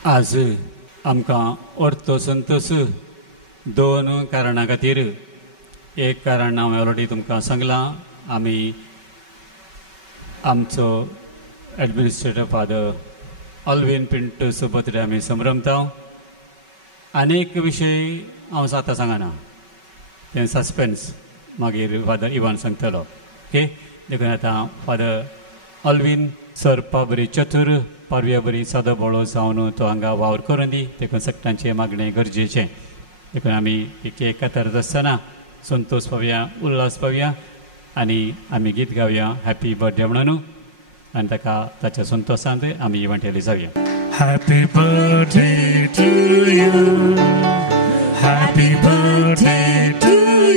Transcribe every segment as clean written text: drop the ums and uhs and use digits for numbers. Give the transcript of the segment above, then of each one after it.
आज आमकां अर्थ संतोश दोन कारणां खातीर. एक कारण हांवें ऑलरेडी तुमकां सांगलां. आमी आमचो एडमिनिस्ट्रेटर फादर ऑल्विन पिंटूचो बर्थडे आमी संभ्रमता. आनीक विशय हांव आतां सांगना, तें सस्पेन्स मागीर फादर इवान सांगतलो. ओके, देखून आतां फादर ऑल्विन सर बरी चतुर पारव्या बरी सादो बोळो जावन तो हांगा वावर करून दी. देखून सगळ्यांचें मागणें गरजेचें. देखून आमी केक कातरत आसतना संतोष पावया, उल्हास पावया आनी आमी गीत गावया हॅपी बर्थडे म्हणून. आनी ताका ताच्या संतोशांत आमी इव्हेंटेली जावया. Happy birthday to you, happy birthday to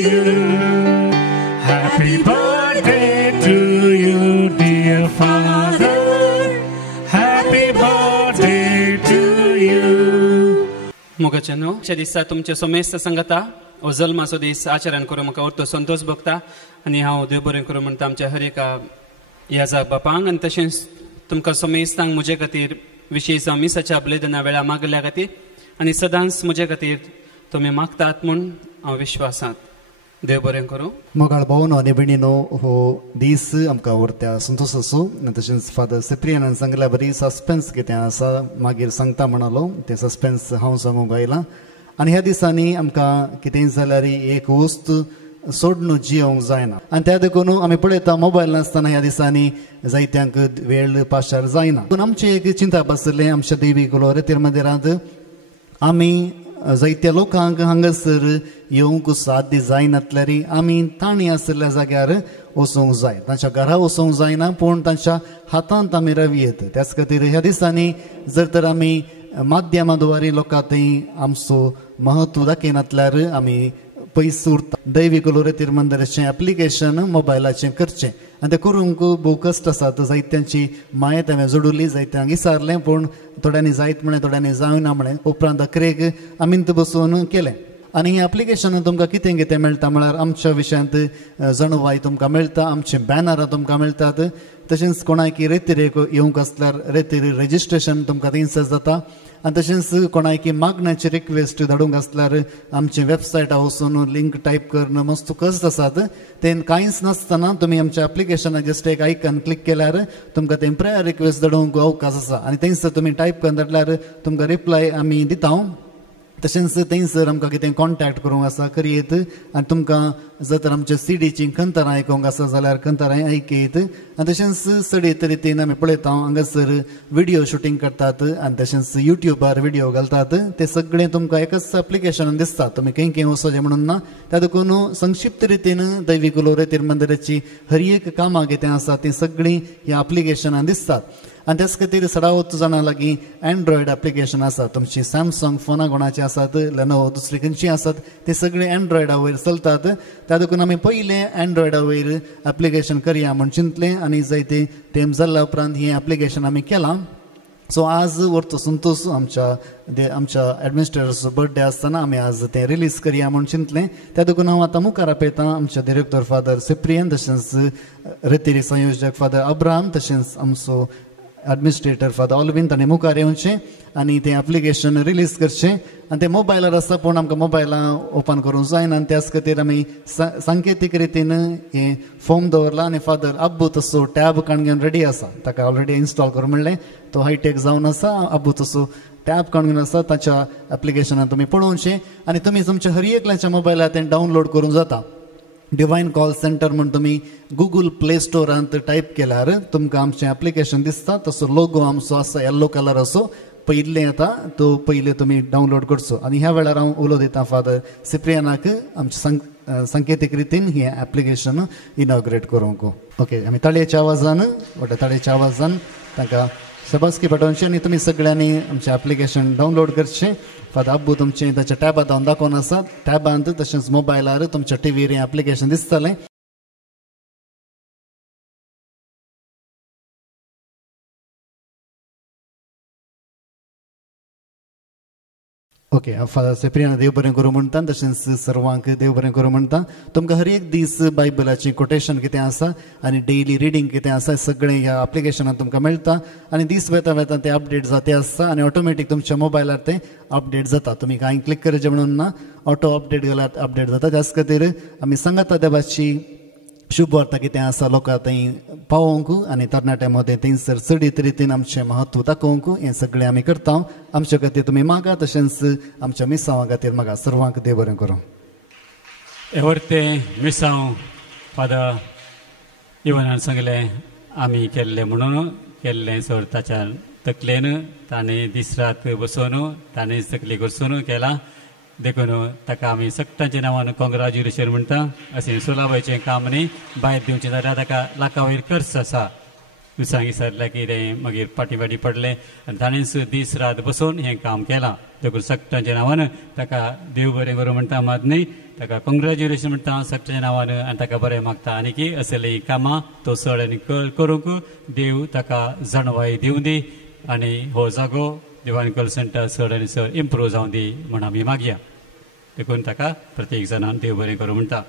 you, happy birthday to you dear father, happy birthday to you. मोगाचेनो च्या दिसा तुमचे सोमेस्त सांगता हो जल्माचो दीस आचरण करूं म्हाका अर्थ संतोष भोगता. आनी हांव देव बरें करूं म्हणटा आमच्या हर एका याजाक बापांक. आनी तशेंच तुमकां सोमेस्तांक म्हजे खातीर विशेश मिसाच्या बलिदाना वेळा मागल्या खातीर आनी सदांच म्हजे खातीर तुमी मागतात म्हूण हांव विश्वासांत. देव बरें करूं. मोगाळ भावनो आनी भयणीनो, हो दीस आमकां उरत्या संतोश आसूं. तशेंच फादर सिप्रियनान सांगल्या बरी सस्पेन्स कितें आसा मागीर सांगता म्हणलो, तें सस्पेन्स हांव सांगूंक आयलां. आनी ह्या दिसांनी आमकां कितेंय जाल्यार एक वस्त सोडून जियोंक जायना. आनी त्या देखून आमी पळयता मोबायल नासतना ह्या दिसांनी जायत्यांक वेळ पाशार जायना. पूण आमचें एक चिंता आसलें आमच्या दैवीक रितीर मंदिरांत आमी जायत्या लोकांक हांगासर येवंक साध्य जायनातल्यार आमी ताणी आसलेल्या जाग्यार वचूंक जाय. तांच्या घरा वचूंक जायना, पूण तांच्या हातांत आमी रावयेत. त्याच खातीर ह्या दिसांनी जर तर आमी माध्यमाद्वारे लोकां थंय आमचो महत्व दाखयनातल्यार आमी पयस उरता. दैवीक रितीर मंदिराचें एप्लिकेशन मोबायलाचें करचें आनी तें करूंक भोव कश्ट आसात. जायत्यांची मायेत हांवें जोडुली, जायत्यांक विचारलें, पूण थोड्यांनी जायत म्हळें, थोड्यांनी जायना म्हळें. उपरांत अखेरेक आमींत बसून केलें. आनी हें एप्लिकेशन तुमकां कितें कितें मेळटा म्हळ्यार आमच्या विशयांत जणवाय तुमकां मेळटा, आमची बॅनरां तुमकां मेळटात. तशेंच कोणायकी रेतीरेक येवंक आसल्यार रेतीर रेजिस्ट्रेशन तुमकां थंयसर जाता. आनी तशेंच कोणायकी मागण्याची रिक्वेस्ट धाडूंक आसल्यार आमचे वेबसायटार वचून लिंक टायप करून मस्त कश्ट आसात. तें कांयच नासतना तुमी आमच्या एप्लिकेशनार जस्ट एक आयकन क्लिक केल्यार तुमकां तें प्रेयर रिक्वेस्ट धाडूंक अवकाश आसा. आनी थंयसर तुमी टायप करून धाडल्यार तुमकां रिप्लाय आमी दिता. तशेंच थंयसर आमकां कितें कॉन्टॅक्ट करूंक आसा करियेत. आनी तुमकां जर तर आमच्या सीडीची खंतरां आयकूंक आसा जाल्यार खंतरांय आयकयत. आनी तशेंच सडीत रितीन आमी पळयता हांगासर व्हिडियो शुटींग करतात आनी तशेंच युट्यूबार व्हिडियो घालतात. ते सगळें तुमकां एकाच एप्लिकेशनान दिसता. तुमी खंय खंय वचचें म्हणून ना. त्या देखून संक्षिप्त रितीन दैवीक रितीर मंदिराची हर एक कामां कितें आसा ती सगळीं ह्या एप्लिकेशनान दिसतात. आनी त्याच खातीर 17 जाणां लागीं एंड्रॉयड एप्लिकेशन आसा. तुमची सॅमसंग फोनां कोणाची आसात, लेनोवो दुसरी खंयची आसात, ती सगळीं एंड्रॉयडा वयर चलतात. त्या देखून आमी पयलें एंड्रॉयडा वयर एप्लिकेशन करया म्हूण चिंतलें आनी जायते तेम जाल्ल्या उपरांत ही एप्लिकेशन आमी केलां. सो आज व्हरतो संतोश आमच्या एडमिनिस्ट्रेटराचो बर्थडे आसतना आमी आज तें रिलीज करया म्हूण चिंतलें. त्या देखून हांव आतां मुखार आपयतां आमच्या डिरेक्टर फादर सिप्रियन, तशेंच रेतीरी संयोजक फादर अब्राम, तशेंच आमचो एडमिनिस्ट्रेटर फादर ऑल्विन ताणें मुखार येवचें आनी तें एप्लिकेशन रिलीज करचें. आनी तें मोबायलार आसा, पूण आमकां मोबायलां ओपन करूंक जायना. आनी त्याच खातीर आमी सांकेतीक रितीन हें फॉर्म दवरला. आनी फादर अब्बू तसो टॅब काडून घेवन रेडी आसा. ताका ऑलरेडी इन्स्टॉल करूं म्हणलें, तो हायटेक जावन आसा. अब्बू तसो टॅब काडून घेवन आसा. ताच्या एप्लिकेशनान तुमी पळोवचें आनी तुमी तुमच्या हर एकल्याच्या मोबायलार तें डावनलोड करूंक जाता. डिवायन कॉल सेंटर म्हणून तुमी गुगल प्ले स्टोरांत टायप केल्यार तुमकां आमचें एप्लिकेशन दिसता. तसो लोगो आमचो आसा येल्लो कलराचो. पयलें येता तो पयलें तुमी डावनलोड करचो. आनी ह्या वेळार हांव उलो दितां फादर सिप्रियनाक आमच्या सांकेतीक रितीन हें एप्लिकेशन इनॉग्रेट करूंक. ओके, आमी ताळयेच्या आवाजान ताळयेच्या आवाजान तांकां शबासकी पाठोवची आनी तुमी सगळ्यांनी आमचें एप्लिकेशन डावनलोड करचें. फादर अब्बू तुमचें ताच्या टॅबांत हांव दाखोवन आसा. टॅबांत तशेंच मोबायलार तुमच्या टीव्हीर हें एप्लिकेशन दिसतलें. ओके फादर सेप्रियान देव बरें करूं म्हणटा तशेंच सर्वांक देव बरें करूं म्हणटा तुमकां हर एक दीस बायबलाचें कोटेशन कितें आसा आनी डेली रिडींग कितें आसा सगळें ह्या एप्लिकेशनान तुमकां मेळटा आनी दीस वेता वेता तें अपडेट जाते आसता आनी ऑटोमॅटीक तुमच्या मोबायलार तें अपडेट जाता तुमी कांय क्लिक करचें म्हणून ना ऑटो अपडेट केल्यार अपडेट जाता त्याच खातीर आमी सांगाता देवाची शुभ वार्ता कितें आसा लोकां थंय पावोवंक आनी तरणाट्या मदें थंयसर चडीत रितीन आमचें म्हत्व दाखोवंक हें सगळें आमी करता आमचे खातीर तुमी मागा तशेंच आमच्या मिसांवा खातीर मागा सर्वांक देव बरें करूं एवरते मिसांव फादर इवनान सांगलें आमी केल्लें म्हणून केल्लें सर ताच्या तकलेन ताणें दीस रात बसून ताणें तकली करसून केलां देखून ताका आमी सगळ्यांच्या नांवान कॉंग्रॅच्युलेशन म्हणटा अशें सुलाबाचें काम न्ही भायर दिवचें जाल्यार ताका लाका वयर खर्च आसा दिसांक विसरलें की तें मागीर फाटी पडलें आनी ताणेंच दीस रात बसून हें काम केलां देखून सगळ्यांच्या नांवान ताका देव बरें करूं म्हणटा मात न्ही ताका कॉंग्रॅच्युलेशन म्हणटा सगळ्यांच्या नांवान आनी ताका बरें मागता आनी की असलीं कामां तो चड आनी करूंक देव ताका जाणवाय दिवं दी आनी हो जागो दिवान कॉल सेंटर चड आनी चड इम्प्रूव जावं दी म्हण आमी मागया देखून ताका प्रत्येक जाणान देव बरें करूं म्हणटा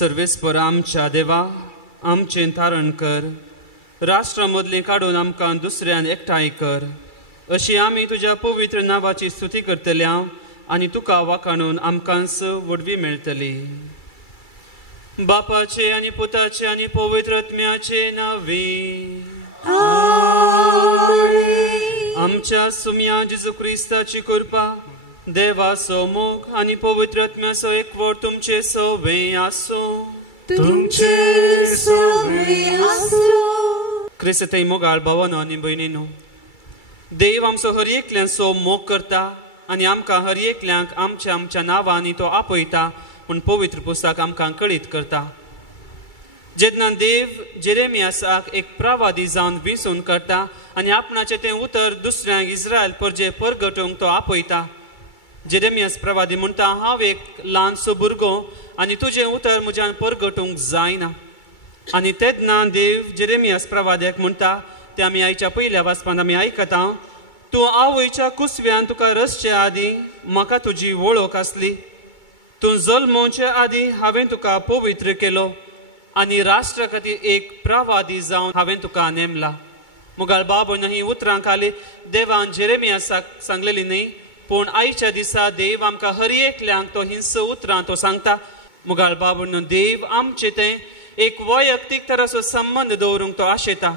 सर्वेस्पर आमच्या देवा आमचें तारण कर राष्ट्रा मदलीं काडून आमकां दुसऱ्यान एकठांय कर अशी आमी तुज्या पवित्र नांवाची स्तुती करतल्या आनी तुका वाखाणून आमकांच वडवी मेळटली बापाचे आनी पुताचे आनी पवित्र आत्म्याचे नांवी आमच्या सुम्या जेजू क्रिस्ताची कृपा देवाचो मोग आनी पवित्र आत्म्याचो एकवट तुमचे सवे आसूं क्रिस्त थंय मोगाळ भावानो आनी भयणीनो देव आमचो हर एकल्यांचो मोग करता आनी आमकां हर एकल्यांक आमच्या नांवांनी तो आपयता म्हूण पवित्र पुस्तक आमकां कळीत करता जेन्ना देव जेरेमियासाक एक प्रवादी जावन विंसून काडटा आनी आपणाचें तें उतर दुसऱ्यांक इस्रायल परजे परगटूंक तो आपयता जेरेमियास प्रवादी म्हणटा हांव एक ल्हानसो भुरगो आनी तुजें उतर म्हज्यान परगटूंक जायना आनी तेन्ना देव जेरेमियास प्रवाद्याक म्हणटा ते आमी आयच्या पयल्या वाचपान आमी आयकता तूं आवयच्या कुसव्यान तुका रसचे आदीं म्हाका तुजी वळख आसली तूं जल्मोवचे आदीं हांवें तुका पवित्र केलो आनी राष्ट्रा खातीर एक प्रवादी जावन हांवें तुका नेमला मुगाल बाबून ही उतरां खाली देवान जेरेमियासाक सांगलेली न्ही पूण आयच्या दिसा देव आमकां हर एकल्यांक तो हिंस उतरां तो सांगता मुगाल बाबून देव आमचे तें एक वैयक्तीक तराचो संबंध दवरूंक तो आशेता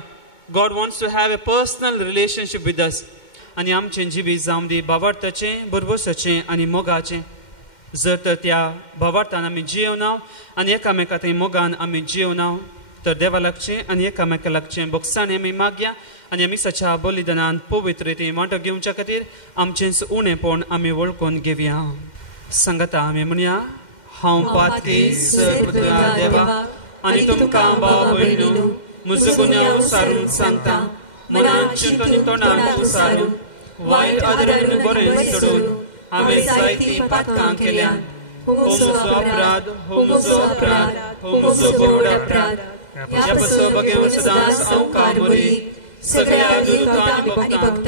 God wants to have a personal relationship with us आनी आमचें जिवीत जावं दी भावार्थाचें भरभोसाचें आनी मोगाचें जर तर त्या भावार्थान आमी जियोना आनी एकामेका थंय मोगान आमी जियोना तर देवा लागचें आनी एकामेका लागचें बोगसाणें आमी मागया आनी आमी सच्या बलिदानान पवित्र रितीन वांटो घेवच्या खातीर आमचेंच उणेपण आमी वळखून घेवया. सांगाता आमी म्हणया, हांव पातकी सर्वपदुला देवा आनी तुमकां भाव भयणीनो म्हजो गुन्यांव सारून सांगता. मनान चिंतून तोंडान पुसारून वायट आदरान बरें सोडून हांवें जायतीं पातकां केल्यान. हो म्हजो अपराध, हो म्हजो अपराध, हो म्हजो बोड अपराध. ह्या पासो बगेव सदांच हांव कामोरी सगळ्या दुतां आनी भक्तांक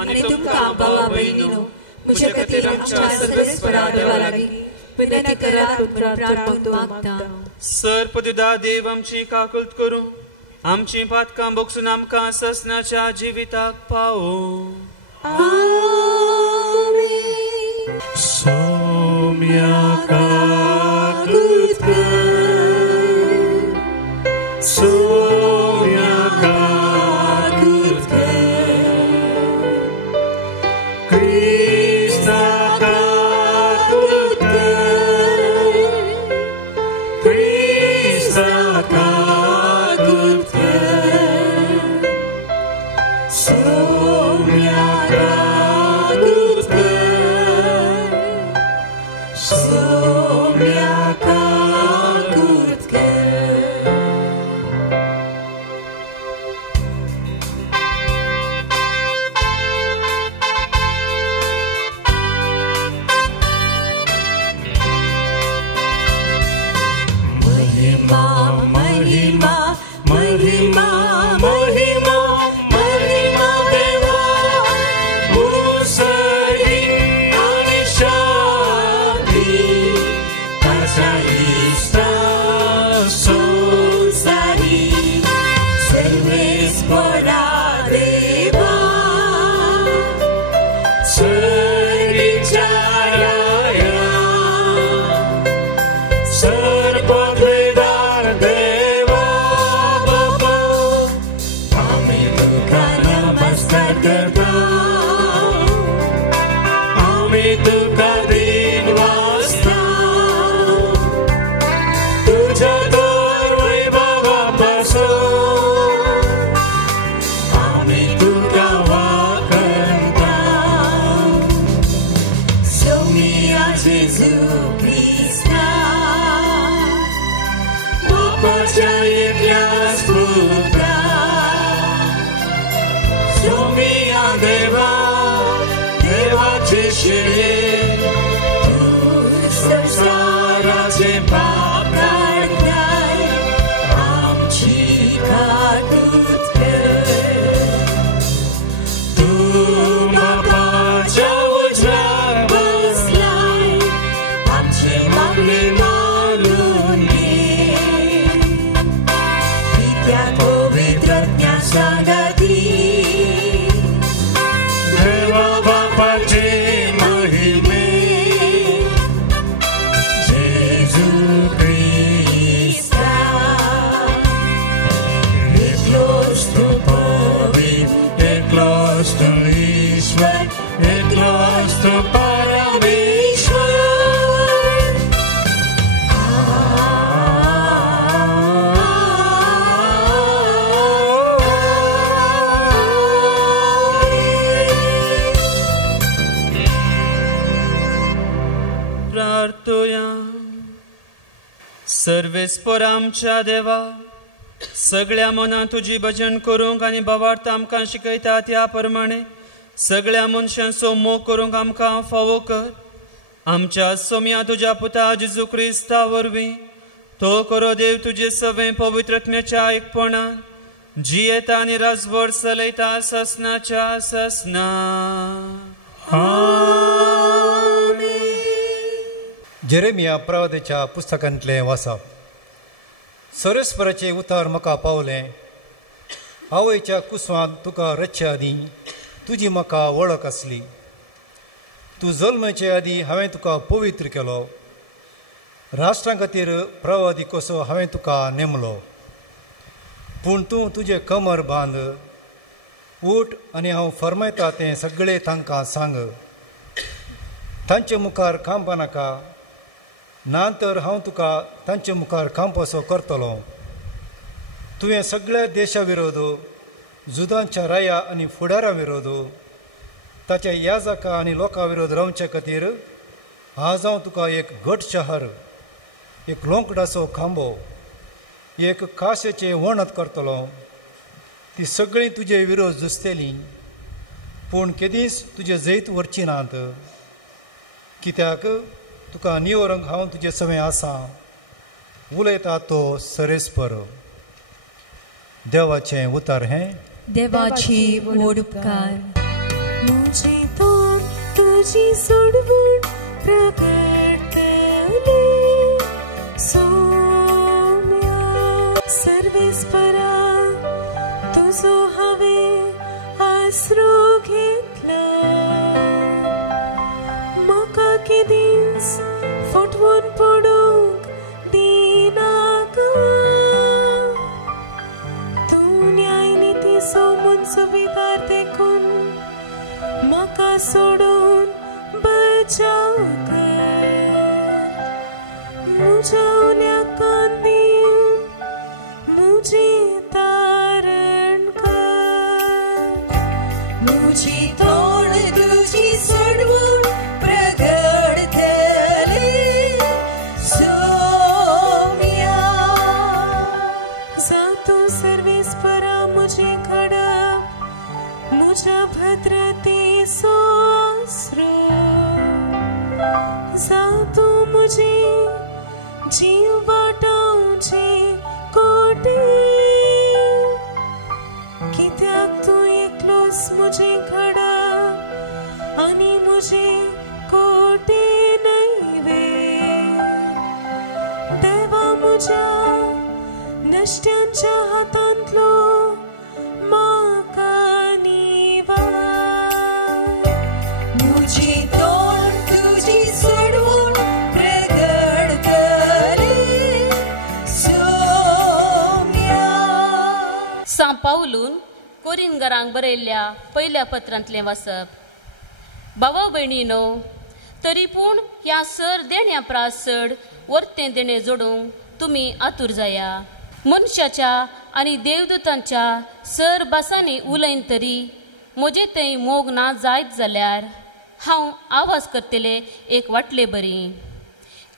आनी तुमकां भावा भयणीनो म्हजे खातीर आमच्या सर्वेस्परा देवा लागीं विनंती करात प्रार्थना मागता. सर्पदुदा देव आमची काकुळट करूं, आमची पातकां बोगसून आमकां ससनाच्या जिविताक पावो. सौम्या काकुळट कर, सौम्या काकुळट कर, क्रिस्ता काकुळट कर, क्रिस्ता काकुळट कर, सौम्या काकुळट कर, सौम्या काकुळट कर. महिमा महिमा महिमा महिमा महिमा देवा उसरी आणि शांती ताच्या इष्टा संसारी सर्वेस्परा देवा सर्वीच्या सर्पद्वेदार देवा बाबा आम्ही तुका नमस्कार करता. आम्ही तुका दिन वाजता तुझ्या दोर वैभवापासून आम्ही तुका वाकणता. सौम्या जेजू ख्रिस्ता बापाच्या एकल्याच पुत्रा, सौम्या देवा देवाचे शिळे तू संसाराचे पाप काढताय. आमची काकुळट कर, तू बापाच्या उजव्यार बसलाय. आमचे मागणे मानून घे, पित्या पवित्रज्ञा सांगाती देवा बापाचे महिमे. जेजू ख्रिस्ता एकलोच तू पवित्र, एकलोच तू ईश्वर, एकलोच तू परमेश्वर. प्रार्थोया. सर्वेस्पर आमच्या देवा, सगळ्या मनां तुजी भजन करूंक आनी भावार्थ आमकां शिकयता त्या प्रमाणे सगळ्या मनशांचो मोग करूंक आमकां फावो कर. आमच्या सौम्या तुज्या पुता जेजू क्रिस्ता वरवीं तो करो देव तुजे सवे पवित्रत्म्याच्या एकपणान जी येता आनी राजभर चलयता ससनाच्या ससना. जेरेमिया प्रवादीच्या पुस्तकांतलें वाचप. सर्वेस्पराचें उतार म्हाका पावलें. आवयच्या कुसवांत तुका रचच्या आदीं तुजी म्हाका वळख आसली. तूं जल्माचे आदीं हांवें तुका पवित्र केलो. राष्ट्रां खातीर प्रवादी कसो हांवें तुका नेमलो. पूण तूं तुजें कमर बांद, उठ आनी हांव फरमायता तें सगळें तांकां सांग. तांचे मुखार खांप नाका, ना तर हांव तुका तांचे मुखार खांप असो करतलो. तुवें सगळ्या देशा विरोध जुदांच्या राया आनी फुडारा विरोध ताच्या याजका आनी लोकां विरोध रावचे खातीर आज हांव तुका एक घट शहर, एक लोंकडाचो खांबो, एक काशेचे वणत करतलो. ती सगळीं तुजे विरोध झुजतलीं, पूण केदींच तुजे जैत वरची नात, कित्याक तुका निवरंक हांव तुजे समें आसां, उलयता तो सरेस्पर. देवाचें उतर हें. देवाची ओडपकार. मुझे तो तुझी सोडवून प्रकट केले सोम्या सर्वेस्परा, तुझो हांवें आसरो घेतला. म्हाका केदींच फटवून पडूंक दिनाका. तूं न्याय निती सोमून सुबेदार देखून म्हाका सोडून बचाव कर. म्हज्या उल्या कांदीन म्हजी तारण कर. मुझी तोंड तुझी सोडवून प्रगट केली सोम्या. जातू सर्वेस्परा मुझे घडप, म्हज्या भद्रतेचो आसरो. जातू मुझे जीव वाटावचे कोटे, कित्याक तूं एकलोच मुझे घडप आनी मुझे कोटे नैवे. देवा म्हज्या नश्ट्यांच्या हातांतलो म्हाका निवार. मुझी तोंड तुझी सोडवून प्रगट केली सोम्या. सांत पाऊलून कोरिंथांक बरयल्ल्या पयल्या पत्रांतलें वाचप. भावा भयणीनो, तरी पूण ह्या सर देण्या प्रास चड वर्तें देणें जोडूंक तुमी आतूर जाया. मनशाच्या आनी देवदूतांच्या सर भासांनी उलयन तरी म्हजे थंय मोग ना जायत जाल्यार हांव आवाज करतले एक वाटले बरी,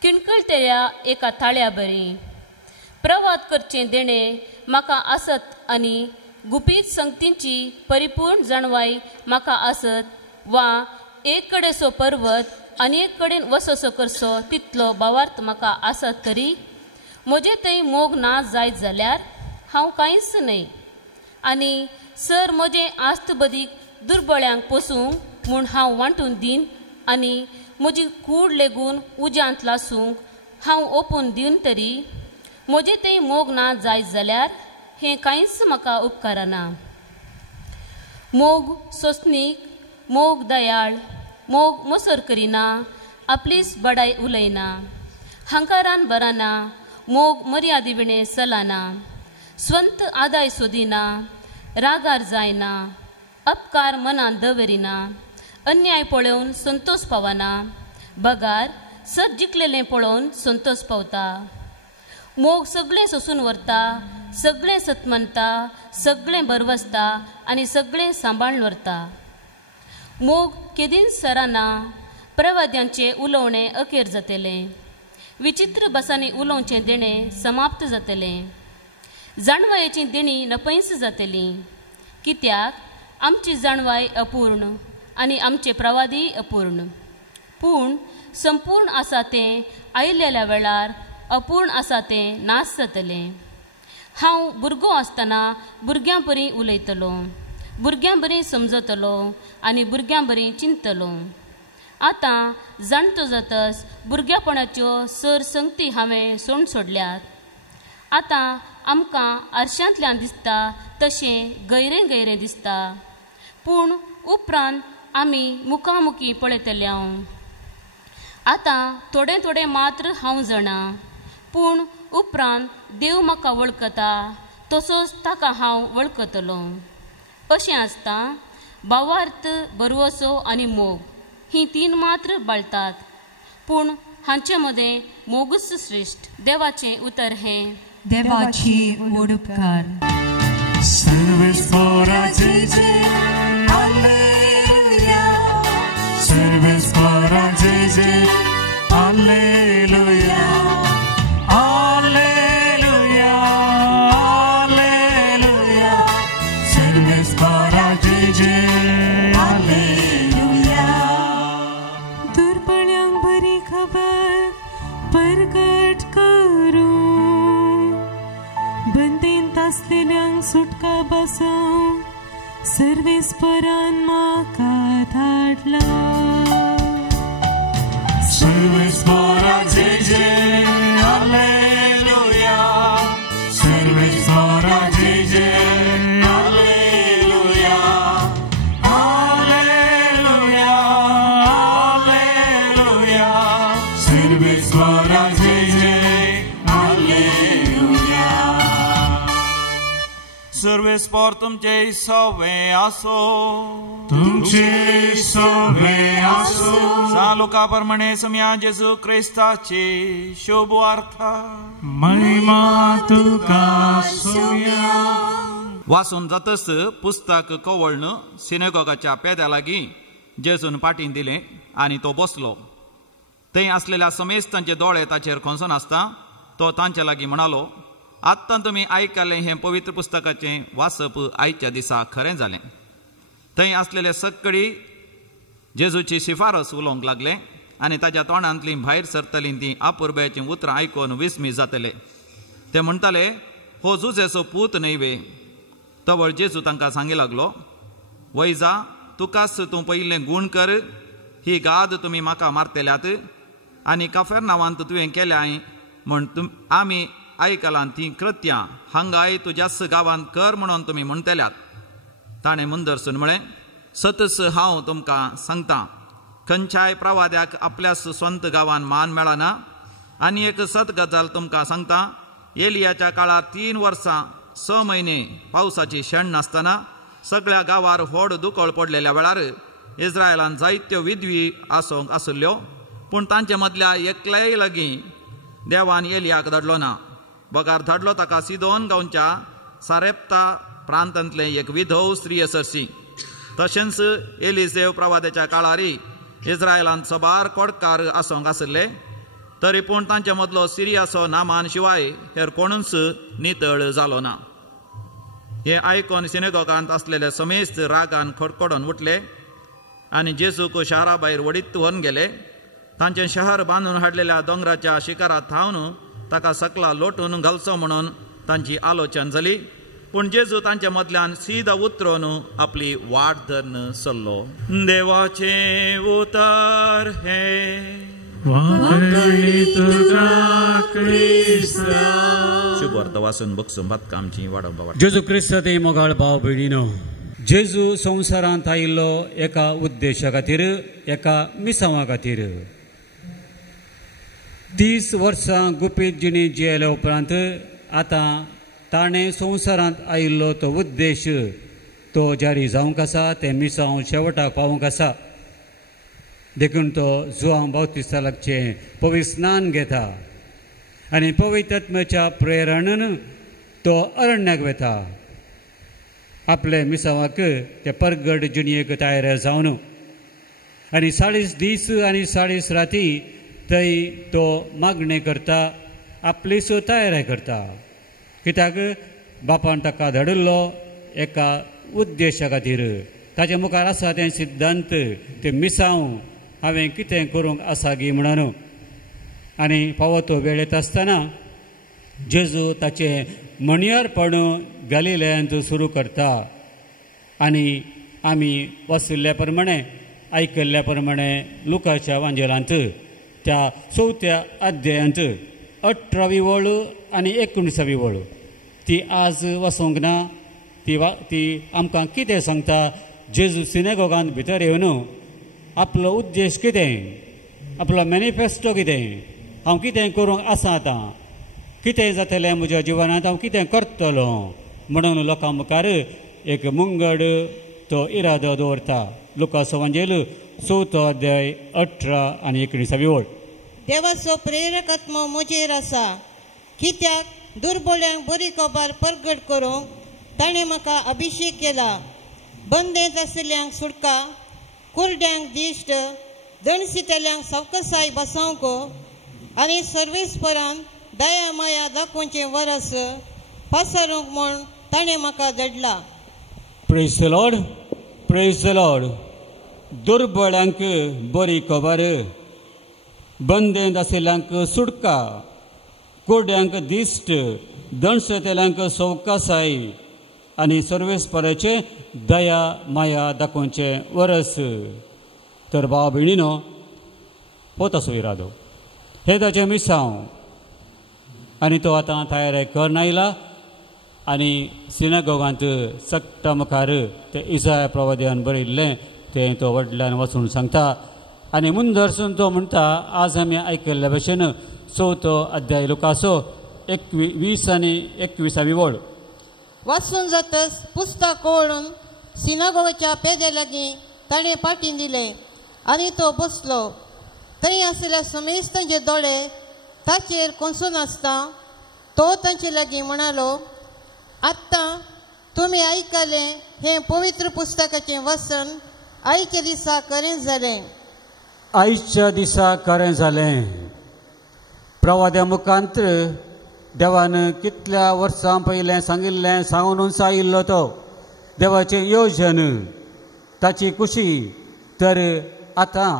किणकळटल्या एका थाळ्या बरी. प्रवाद करचें देणें म्हाका आसत आनी गुपीत संगतींची परिपूर्ण जाणवाय म्हाका आसत, वा एक कडेचो पर्वत आनी एक कडेन वसोसो करचो तितलो भावार्थ म्हाका आसत तरी म्हजे थंय मोग ना जायत जाल्यार हांव कांयच न्हय. आनी सर म्हजें आस्त बदीक दुर्बळ्यांक पोसूंक म्हूण हांव वांटून दीन आनी म्हजी कूड लेगून उज्यांत लासूंक हांव ओपून दिवन तरी म्हजे थंय मोग ना जायत जाल्यार हें कांयच म्हाका उपकारना. मोग सोंसणीक, मोग दयाळ, मोग मोसर करिना, आपलीच बडाय उलयना, हंकारान भराना, मोग मर्यादे विणे चलाना, स्वंत आदाय सोदिना, रागार जायना, अपकार मनान दवरिना, अन्याय पळोवन संतोष पावना, बगार सत जिखलेलें पळोवन संतोष पावता. मोग सगळें सोसून व्हरता, सगळें सतमनता, सगळें बरवसता आनी सगळें सांबाळून व्हरता. मोग केदींच सराना, प्रवाद्यांचें उलोवणें अखेर जातलें, विचित्र भासांनी उलोवचें देणें समाप्त जातलें, जाणवायेचीं देणी नपयस जातलीं, कित्याक आमची जाणवाय अपूर्ण आनी आमचे प्रवादी अपूर्ण. पूण संपूर्ण आसा तें आयिल्ल्या वेळार अपूर्ण आसा तें नाश जातलें. हांव भुरगो आसतना भुरग्यां बरी उलयतलो, भुरग्यां बरी समजतलो आनी भुरग्यां बरी चिंततलो. आतां जाणटो जातस भुरग्यापणाच्यो सर संगती हांवें सोडून सोडल्यात. आतां आमकां आरशांतल्यान दिसता तशें गैरें गैरें दिसता, पूण उपरांत आमी मुखामुखी पळयतले. आतां थोडें थोडें मात्र हांव जाणा, पूण उपरांत देव म्हाका वळखता तसोच ताका हांव वळखतलो. अशें आसता भावार्थ, बरवसो आनी मोग ही तीन मात्र बाळतात, पूण हांचे मदें मोगूच श्रेश्ठ. देवाचें उतर हें. देवाची ओडपकार. सर्वेस्परा जय जय हालेलुया सर्वेस्परा जय जय हालेलुया हालेलुया हालेलुया सर्वेस्परा जय जय हालेलुया दुर्बळ्यांक बरी खबर परगट करूं बंदेंत आसलेल्यांक सुटका बसोवंक सर्वेस्परान म्हाका धाडला सर्वेस्परा जय जय हालेलुया सर्वेस्परा जय जय हालेलुया हालेलुया हालेलुया सर्वेस्परा जय जय हालेलुया सर्वेस्पर तुमचे सवे आसो तुमचे सवे आसो सालुकाप्रमाणे सम्या जेजू क्रिस्ताची शुभ वार्ता महिमा तुका सोया वाचून जातस पुस्तक कवळण सिनेगॉगाच्या पेद्या लागीं जेजून पाटीन दिलें आनी तो बसलो थंय आसलेल्या समेस्तांचे दोळे ताचेर खोंसून आसता तो तांचे लागीं म्हणालो आत्तां तुमी आयकल्लें हें पवित्र पुस्तकाचें वाचप आयच्या दिसा खरें जालें थंय आसलेले सगळी जेजूची शिफारस उलोवंक लागले आनी ताच्या तोंडांतलीं भायर सरतलीं तीं आपुर्ब्याचीं उतरां आयकून विस्मी जातले ते म्हणटाले हो जुजेचो पूत न्हयवे तवळ जेजू तांकां सांगी लागलो वैजा तुकाच तूं पयलें गूण कर ही गाद तुमी म्हाका मारतेल्यात आनी कफरनावांत तुवें केल्याय म्हण आमी आयकलां तीं कृत्यां हांगाय तुज्याच गांवांत कर म्हणून तुमी म्हणटल्यात ताणें मुंदरसून म्हळें सतस हांव तुमकां सांगतां खंयच्याय प्रवाद्याक आपल्याच स्वंत गांवांत मान मेळना आनी एक सत गजाल तुमकां सांगतां एलियाच्या काळार 3 वर्सां 6 म्हयने पावसाची शेण नासतना सगळ्या गांवार व्हड दुकोळ पडलेल्या वेळार इस्रायलांत जायत्यो विधवी आसोंक आसल्ल्यो पूण तांचे मदल्या एकल्याय लागीं देवान एलियाक धाडलो ना बगार धाडलो ताका सिदोन गांवच्या सारेप्ता प्रांतांतले एक विधव स्त्री असरशी तशेंच एलिजेव प्रवाद्याच्या काळारी इस्रायलांत सबार कोडकार आसोंक आसले तरी पूण तांचे मदलो सिरियाचो नामान शिवाय हेर कोणूच नितळ जालो ना हे आयकून सिनेगॉगांत आसलेले समेस्त रागान खडखडोन उठले आनी जेजूक शारा भायर वडीत व्हरून गेले तांचें शहर बांदून हाडलेल्या दोंगराच्या शिखरांत थावन ताका सकला लोटून घालचो म्हणून तांची आलोचन जाली पूण जेजू तांचे मदल्यान सीदा उतरून आपली वाट धरून चल्लो देवाचे उतर हे शुभ अर्थ वाचून बगसून बातकां आमची वाडोवपाक जेजू क्रिस्त ते मोगाळ भाव भयणीनो जेजू संवसारांत आयिल्लो एका उद्देशा खातीर एका मिसावा खातीर 30 वर्सां गुपीत जिणी जियेल्या उपरांत आतां ताणें संवसारांत आयिल्लो तो उद्देश तो जारी जावंक आसा तें मिसांव शेवटाक पावूंक आसा देखून तो जुआंव बावतिस्तालाचें पवित्र स्नान घेता आनी पवित्र आत्म्याच्या प्रेरणेन तो अरण्याक वता आपले मिसावाक ते परगड जिणयेक तयार जावन आनी 40 दीस आनी 40 राती थंय तो मागणी करता आपलीच तयारी करता कित्याक बापान ताका धाडिल्लो एका उद्देशा खातीर ताचे मुखार आसा तें सिद्धांत ते मिसांव हांवें कितें करूंक आसा गी म्हणून आनी फावो तो वेळ येता आसतना जेजू ताचें मणियारपण गलिलयांत सुरू करता आनी आमी वाचुल्ल्या प्रमाणे आयकल्ल्या प्रमाणे लुकाच्या वांजेलांत त्या 4थ्या अध्यायांत 18वी वळ आनी 19वी वळ ती आज वाचूंक ना ती आमकां कितें सांगता जेजू सिनेगॉगांत भितर येवन आपलो उद्देश कितें आपलो मॅनिफेस्टो कितें हांव कितें करूंक आसा आतां कितें जातलें म्हज्या जिवनांत हांव कितें करतलो म्हणून लोकां मुखार एक मुंगड तो इरादो दवरता लुकाचो वांजेल 4थो अध्याय 18 आनी 19वी वळ देवाचो प्रेरक आत्मो म्हजेर आसा कित्याक दुर्बळ्यांक बरी खबर परगट करूंक ताणें म्हाका अभिषेक केला. बंदेंत आशिल्ल्यांक सुटका, कुरड्यांक दिश्ट, दणसितल्यांक सावकासाय बसावंक आनी सर्वेस्परान दया माया दाखोवचें वरस पासरूंक म्हूण ताणें म्हाका धाडला. Praise the Lord, praise the Lord. दुर्बळांक बरी खबर, बंदेंत आशिल्ल्यांक सुटका, कुरड्यांक दिश्ट, दणसतेल्यांक सवकासाय आनी सर्वेस्पराचे दया माया दाखोवचें वरस. तर भाव भयणीनो, हो तसो इरादो, हे ताचें मिसांव आनी तो आतां तयार करन आयला आनी सिनागोगांत सक्ता मुखार ते इसाया प्रवाद्यान बरयल्लें तें तो वडल्यान वचून सांगता. आनी मुंदरसून तो म्हणटा, आज आमी आयकल्ल्या भशेन 4थो अध्याय लुकाचो 20 आनी 21 वळ. वाचून जातच पुस्तक ओळून सिनागोगाच्या पेद्या लागीं ताणें पाटीन दिलें आनी तो बसलो. थंय आशिल्ल्या समेस्तांचे दोळे ताचेर कोंसून आसता. तो तांचे लागीं म्हणालो, आत्तां तुमी आयकलें हें पवित्र पुस्तकाचें वचन आयच्या दिसा खरें जालें. आयच्या दिसा खरें जालें. प्रवाद्या मुखांत्र देवान कितल्या वर्सां पयलें सांगिल्लें सांगून आयिल्लो तो देवाचें येवजन, ताची खुशी. तर आतां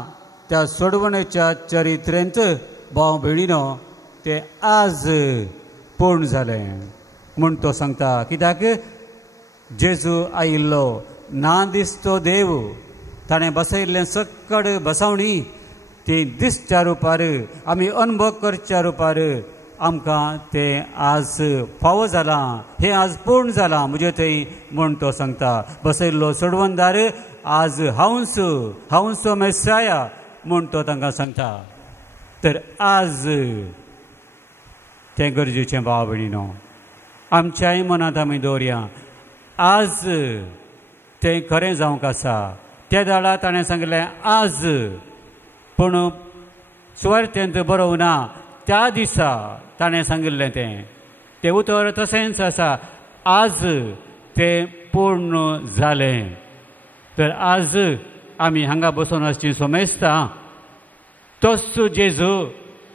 त्या सोडवणेच्या चरित्रेंत भाव भयणीनो तें आज पूर्ण जालें म्हूण तो सांगता. कित्याक जेजू आयिल्लो ना दिसतो देव, ताणें बसयल्लें सक्कड बसवणी ती दिसच्या रुपार आमी अनुभव करच्या रुपार आमकां तें आज फावो जालां, हें आज पूर्ण जालां म्हजे थंय म्हूण तो सांगता. बसयल्लो सोडवणदार आज हांवूच मेसाया म्हूण तो तांकां सांगता. तर आज तें गरजेचें भाव भयणीनो, आमच्याय मनांत आमी दवरया, आज तें खरें जावंक आसा. त्या दाडा ताणें सांगलें आज, पूण सुवार्थेंत बरोवं ना, त्या दिसा ताणें सांगिल्लें तें उतर तशेंच आसा. आज तें पूर्ण जालें. तर आज आमी हांगा बसून आसची सोमेस्तां, तोच जेजू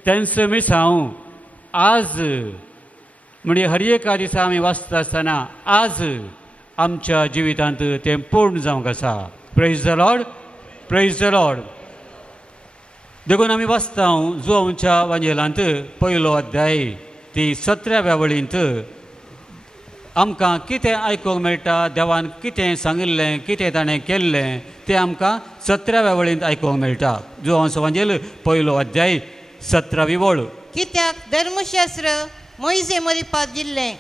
तेंच मिसांव आज म्हणजे हर एका दिसा आमी वाचता आसतना आज आमच्या जिवितांत तें पूर्ण जावंक आसा. Praise the Lord, praise the Lord. देखून आमी वाचता जुआंवच्या वांजेलांत 1 अध्याय ती 17व्या वळींत आमकां कितें आयकूंक मेळटा, देवान कितें सांगिल्लें, कितें ताणें केल्लें तें आमकां 17व्या वळींत आयकूंक मेळटा. जुआंवचो वांजेल 1 अध्याय 17वी वळ. कित्याक धर्मशास्त्र मोइजे मरिपात दिल्लें,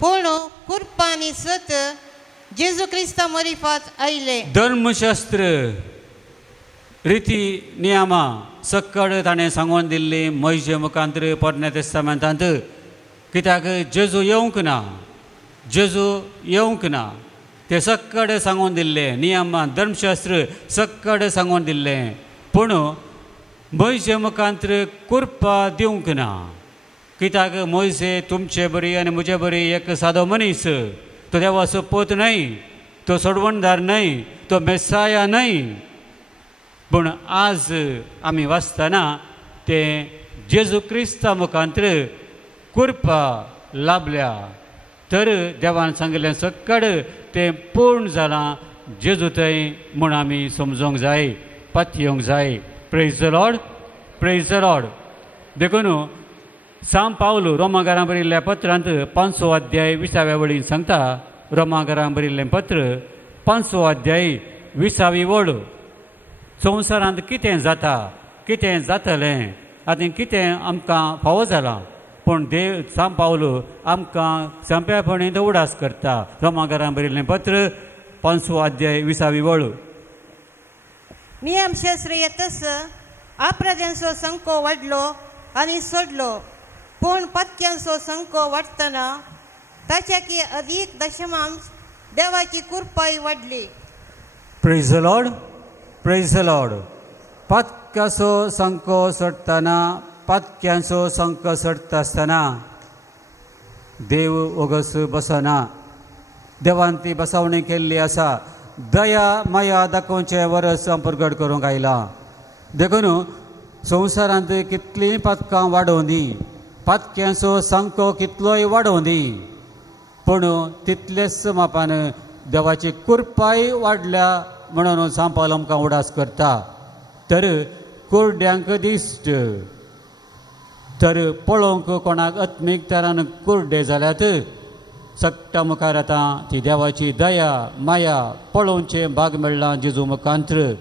पूण कृपा आनी सत जेजू क्रिस्ता मरिपात आयलें. धर्मशास्त्र रिती नियमा सक्कड ताणें सांगून दिल्ली मोइजे मुखांत्र पोरण्या तेस्तामेंतांत. कित्याक जेजू येवंक ना तें सक्कड सांगून दिल्लें. नियमा धर्मशास्त्र सक्कड सांगून दिल्लें, पूण मोइजे मुखांत्र कृपा दिवंक ना. कित्याक मोइजे तुमचे बरी आनी म्हजे बरी एक सादो मनीस, तो देवाचो पोत न्हय, तो सोडवणदार न्हय, तो मेसाया न्हय. पूण आज आमी वाचतना तें जेजू क्रिस्ता मुखांत्र कृपा लाभल्या. तर देवान सांगिल्लें सक्कड तें पूर्ण जालां जेजू थंय म्हूण आमी समजूंक जाय, पातयेवंक जाय. Praise the Lord, praise the Lord. देखून सांत पावल रोमाकारांक बरयल्ल्या पत्रांत 5 अध्याय 20व्या वळीन सांगता. रोमाकारांक बरयल्लें पत्र 5 अध्याय 20वी वळ. संवसारांत कितें जाता, कितें जातलें आनी कितें आमकां फावो जालां, पूण देव सांत पावल आमकां संप्यापणींत उडास करता. रोमाकारांक बरयल्लें पत्र 5 अध्याय 20वी वळ. नियमशास्त्र येतस अपराध्यांचो संको वाडलो आनी सोडलो, पूण पत्क्यांचो संको वाडटना ताच्याकी अदीक दशमांश देवाची कृपाय वाडली. Praise the Lord, praise the Lord. पत्क्याचो संको सोडटना, पत्क्यांचो संको सोडटा आसतना देव ओगस बसना. देवान ती बसवणी केल्ली आसा दया माया दाखोवचे वरस प्रगट करूंक आयला देखून संवसारांत कितलीं पदकां वाडोवनी पदक्यांचो सांको कितलोय वाडोवनी पूण तितलेच मापान देवाची कुरपाय वाडल्या म्हणून सांपाल आमकां उडास करता तर कुरड्यांक दिश्ट तर पळोवंक कोणाक अत्मीक तरान कुरडे जाल्यात सक्ता मुखार आतां ती देवाची दया माया पळोवचें भाग मेळ्ळां जेजू मुखांत्र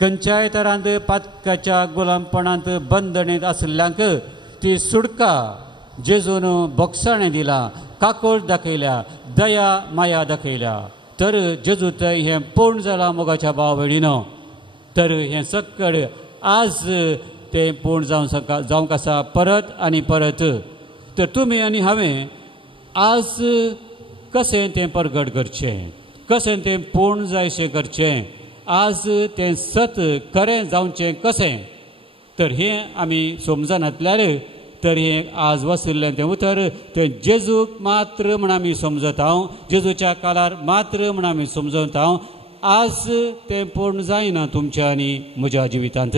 खंयच्याय तरांत पातकाच्या गुलामपणांत बंदणीत आशिल्ल्यांक ती सुटका जेजून बोगसाणें दिलां काकोळ दाखयल्या दया माया दाखयल्या तर जेजू थंय हें पूर्ण जालां मोगाच्या भाव भयणीनो तर हें सक्कड आज तें पूर्ण जावंक आसा परत आनी परत तर तुमी आनी हांवें आज कशें तें प्रगट करचें कशें तें पूर्ण जायशें करचें आज तें सत खरें जावचें कशें तर हें आमी समजनातल्यार तर हें आज वसिल्लें तें उतर तें जेजूक मात्र म्हण आमी समजत हांव जेजूच्या काळार मात्र म्हण आमी समजत हांव आज तें पूर्ण जायना तुमच्या आनी म्हज्या जिवितांत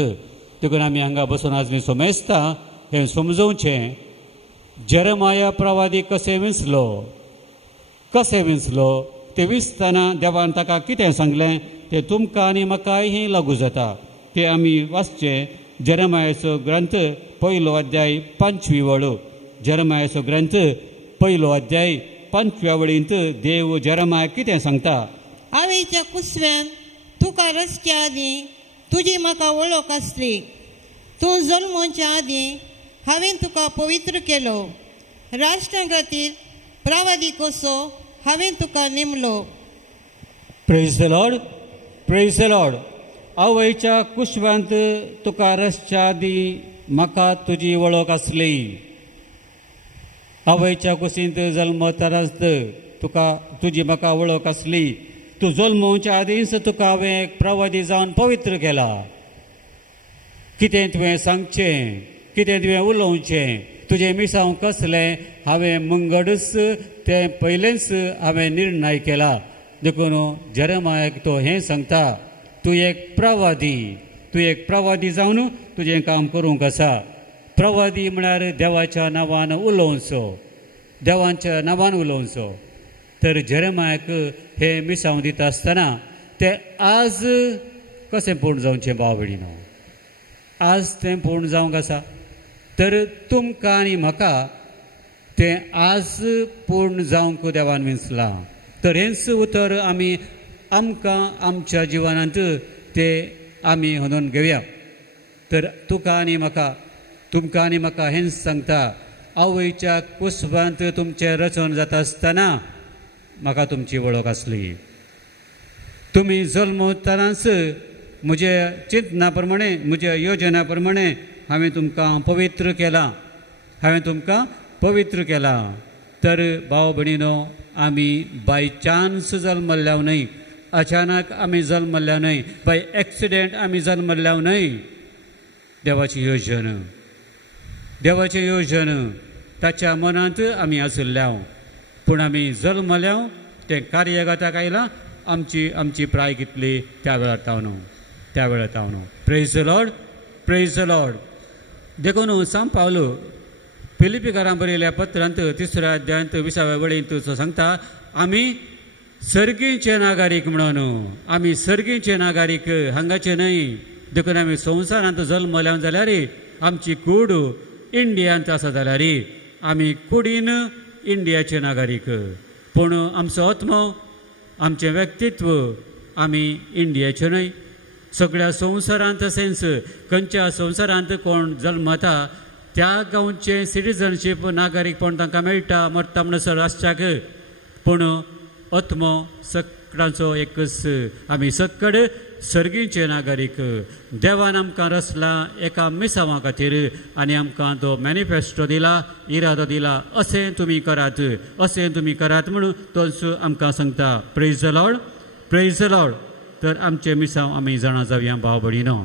देखून आमी हांगा बसून आज न्ही सोमेस्ता हें समजोवचें जेरमाया प्रवादी कशें विंचलो तें विंचतना देवान ताका कितें सांगलें तें तुमकां आनी म्हाकाय हें लागू जाता तें आमी वाचचें जेरमायाचो ग्रंथ 1 अध्याय 5 वळ जेरमायाचो ग्रंथ 1 अध्याय 5 वळींत देव जेरमाया कितें सांगता आवयच्या कुसव्यान तुका रचच्या आदीं तुजी म्हाका वळख आसली तूं जल्मोवच्या आदीं हांवें तुका पवित्र केलो राष्ट्रां खातीर प्रवादी कसो हांवें तुका नेमलो प्रेज द लॉर्ड आवयच्या कुशवांत तुका रसच्या आदीं म्हाका तुजी वळख आसली आवयच्या कुशींत जल्मतानाच तुका तुजी म्हाका वळख आसली तूं जल्मोवच्या आदींच तुका हांवें एक प्रवादी जावन पवित्र केला कितें तुवें सांगचें कितें तुवें उलोवचें तुजें मिसांव कसलें हांवें मंगडच तें पयलेंच हांवें निर्णय केला देखून जेरमायाक तो हें सांगता तूं एक प्रवादी जावन तुजें काम करूंक आसा प्रवादी म्हळ्यार देवाच्या नांवान उलोवचो देवाच्या नांवान उलोवचो तर जेरमायाक हें मिसांव दिता आसतना तें आज कशें पूर्ण जावचें भाव भयणीनो आज तें पूर्ण जावंक आसा तर तुमकां आनी म्हाका तें आज पूर्ण जावंक देवान विंचलां तर हेंच उतर आमी आमकां आमच्या जिवनांत तें आमी म्हणून घेवया तर तुका आनी म्हाका तुमकां आनी म्हाका हेंच सांगता आवयच्या कुसवांत तुमचें रचन जाता आसतना म्हाका तुमची वळख आसली तुमी जल्मतानाच म्हजे चिंतना प्रमाणे म्हज्या योजना प्रमाणे हांवें तुमकां पवित्र केला तर भाव भयणीनो आमी बाय चान्स जल्मल्ल्या न्हय अचानक आमी जल्मल्ल्या न्हय बाय एक्सिडेंट आमी जल्मल्ल्या न्हय देवाची योजना ताच्या मनांत आमी आशिल्ल्या पूण आमी जल्मल्या तें कार्यगताक आयलां आमची प्राय कितली त्या वेळार तावन प्रेज द लॉर्ड देखून सांग पावलो फिलिपिकारां बरयल्या पत्रांत 3 अध्यायांत 20व्या वळींत सांगता आमी सर्गीचे नागरीक म्हणून आमी सर्गीचे नागरीक हांगाचे न्हय देखून आमी संवसारांत जल्मल्या जाल्यार आमची कूड इंडियांत आसा जाल्यार आमी कुडीन इंडियाचे नागरीक पूण आमचो आत्मो आमचें व्यक्तित्व आमी इंडियाचे न्हय सगळ्या संवसारांत तशेंच खंयच्या संवसारांत कोण जल्मता त्या गांवचें सिटीजनशीप नागरीकपण तांकां मेळटा मरता म्हणसर आसच्याक पूण आत्मो सक्कडांचो एकच आमी सक्कड सर्गीचे नागरीक देवान आमकां रचला एका मिसावा खातीर आनी आमकां तो मॅनिफेस्टो दिला इरादो दिला अशें तुमी करात म्हणून तोच आमकां सांगता प्रेज द लॉर्ड तर आमचे मिसांव आमी जाणा जावया भाव भयणीनो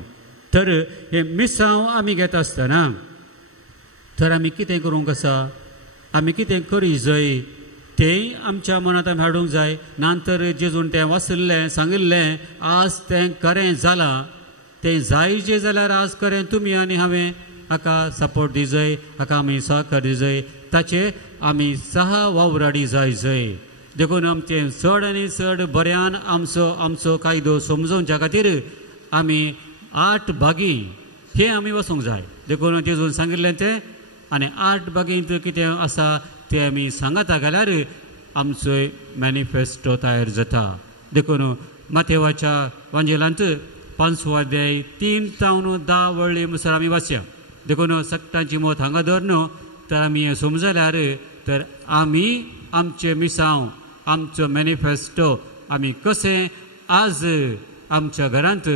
तर हे मिसांव आमी घेता आसतना तर आमी कितें करूंक आसा आमी कितें करी जाय तेय आमच्या मनांत आमी हाडूंक जाय. नंतर जेजून तें वाचल्लें सांगिल्लें आज तें खरें जालां. तें जायचें जाल्यार आज खरें तुमी आनी हांवें हाका सपोर्ट दिजय, हाका आमी सहकार दिजय, ताचे आमी सहा वावराडी जाय. देखून आमचें चड आनी चड बऱ्यान आमचो कायदो समजोवच्या खातीर आमी 8 भागी हे आमी वचूंक जाय. देखून जेजून सांगिल्लें तें आनी 8 भागींत कितें आसा तें आमी सांगता जाल्यार आमचो मॅनिफेस्टो तयार जाता. देखून माथेवाच्या वांजेलांत 5वो अध्याय 3 तावन 10 वळली म्हणसर आमी वाचया. देखून सक्तांची मत हांगा धर न्हू तर आमी हें समजल्यार तर आमी आमचे मिसांव आमचो मॅनिफेस्टो आमी कशें आज आमच्या घरांत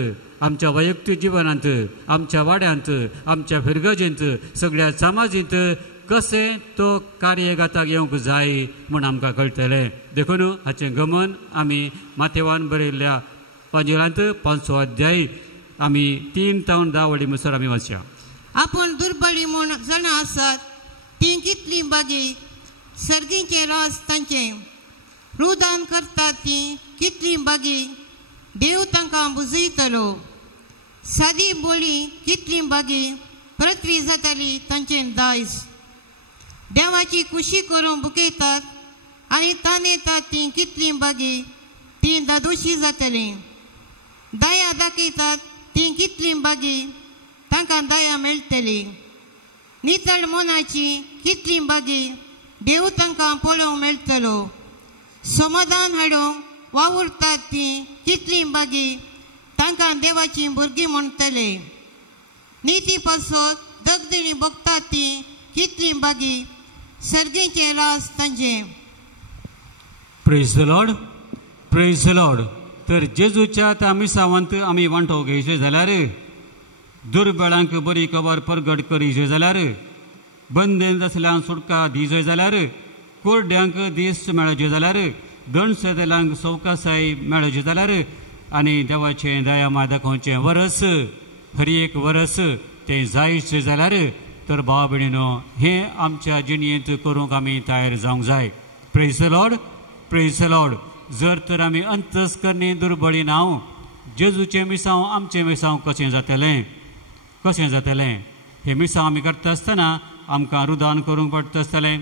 आमच्या वैयक्तीक जिवनांत आमच्या वाड्यांत आमच्या फिरगजेंत सगळ्या समाजींत कशें तो कार्यगताक येवंक जाय म्हूण आमकां कळटलें. देखून हाचें गमन आमी माथेवान बरयल्ल्या वांजेलांत 5वो अध्याय आमी 3 तावन 10 वळी म्हणसर आमी वाचया. आपण दुर्बळी म्हूण जाणां आसात ती कितली बागी सर्गींचे राज तांचें रुदान करतात ती कितली बागी देव तांकां बुजयतलो. सादी बोळी कितली बागी पृथ्वी जाताली तांचें दायज. देवाची खुशी करून बुकयतात आनी तान येतात ती कितली बागी ती दादोशी जातली. दया दाखयतात ती कितली बागी तांकां दया मेळटली. नितळ मनाची कितली बागी देव तांकां पळोवंक मेळटलो. समाधान हाडूंक वावुरतात ती कितली बागी तांकां देवाची भुरगीं म्हणटले. निती पासत दगदणी भोगतात ती कितली बागी सर्गेचे राज तांचे. Praise the Lord, praise the Lord. तर जेजूच्या त्या मिसावांत आमी वांटो घेवचे जाल्यार दुर्बळांक बरी खबर परगट करीचे जाल्यार बंदेन आसल्यांक सुटका दिजय जाल्यार कोरड्यांक दीस मेळचे जाल्यार दणसेदेलांक सवकासाय मेळचे जाल्यार आनी देवाचें दयामा दाखोवचें वरस हर एक वरस तें जायचें जाल्यार तर भाव भयणीनो हें आमच्या जिणयेंत करूंक आमी तयार जावंक जाय. Praise the Lord, praise the Lord. जर तर आमी अंतस्करणी दुर्बळी नांव जेजूचें मिसांव आमचें मिसांव कशें जातलें कशें जातलें. हें मिसांव आमी करता आसतना आमकां रुदान करूंक पडटा आसतलें.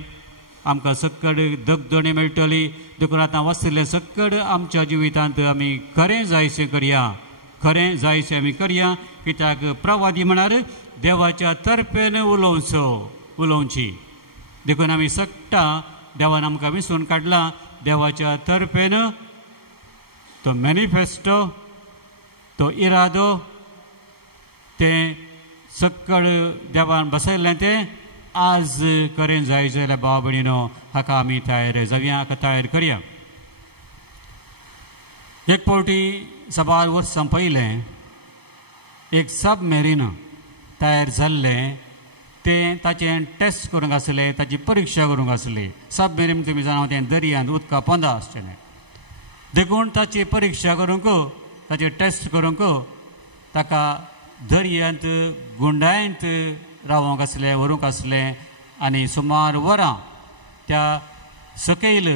आमकां सक्कड दगदणी मेळटली. देखून आतां वाचलें सक्कड आमच्या जिवितांत आमी खरें जायशें करया, खरें जायशें आमी करया. कित्याक प्रवादी म्हळ्यार देवाच्या तर्फेन उलोवची. देखून आमी सक्ता देवान आमकां विसरून काडला. देवाच्या तर्फेन तो मॅनिफेस्टो तो इरादो तें सक्कड देवान बसयल्लें तें आज खरें जायचें जाल्यार भाव भयणीनो हाका आमी तयार जावया, हाका तयार करया. एक फावटी 7 वर्सां पयलें एक सबमेरीन तयार जाल्लें तें ताचें टेस्ट करूंक आसलें, ताची परिक्षा करूंक आसली. सबमेरीन तुमी जाणा तें दर्यांत उदका पोंदा आसचें. देखून ताची परिक्षा करूंक ताचें टेस्ट करूंक ताका दर्यांत गुंडायंत रावोंक आसलें, व्हरूंक आसलें. आनी सुमार वरां त्या सकयल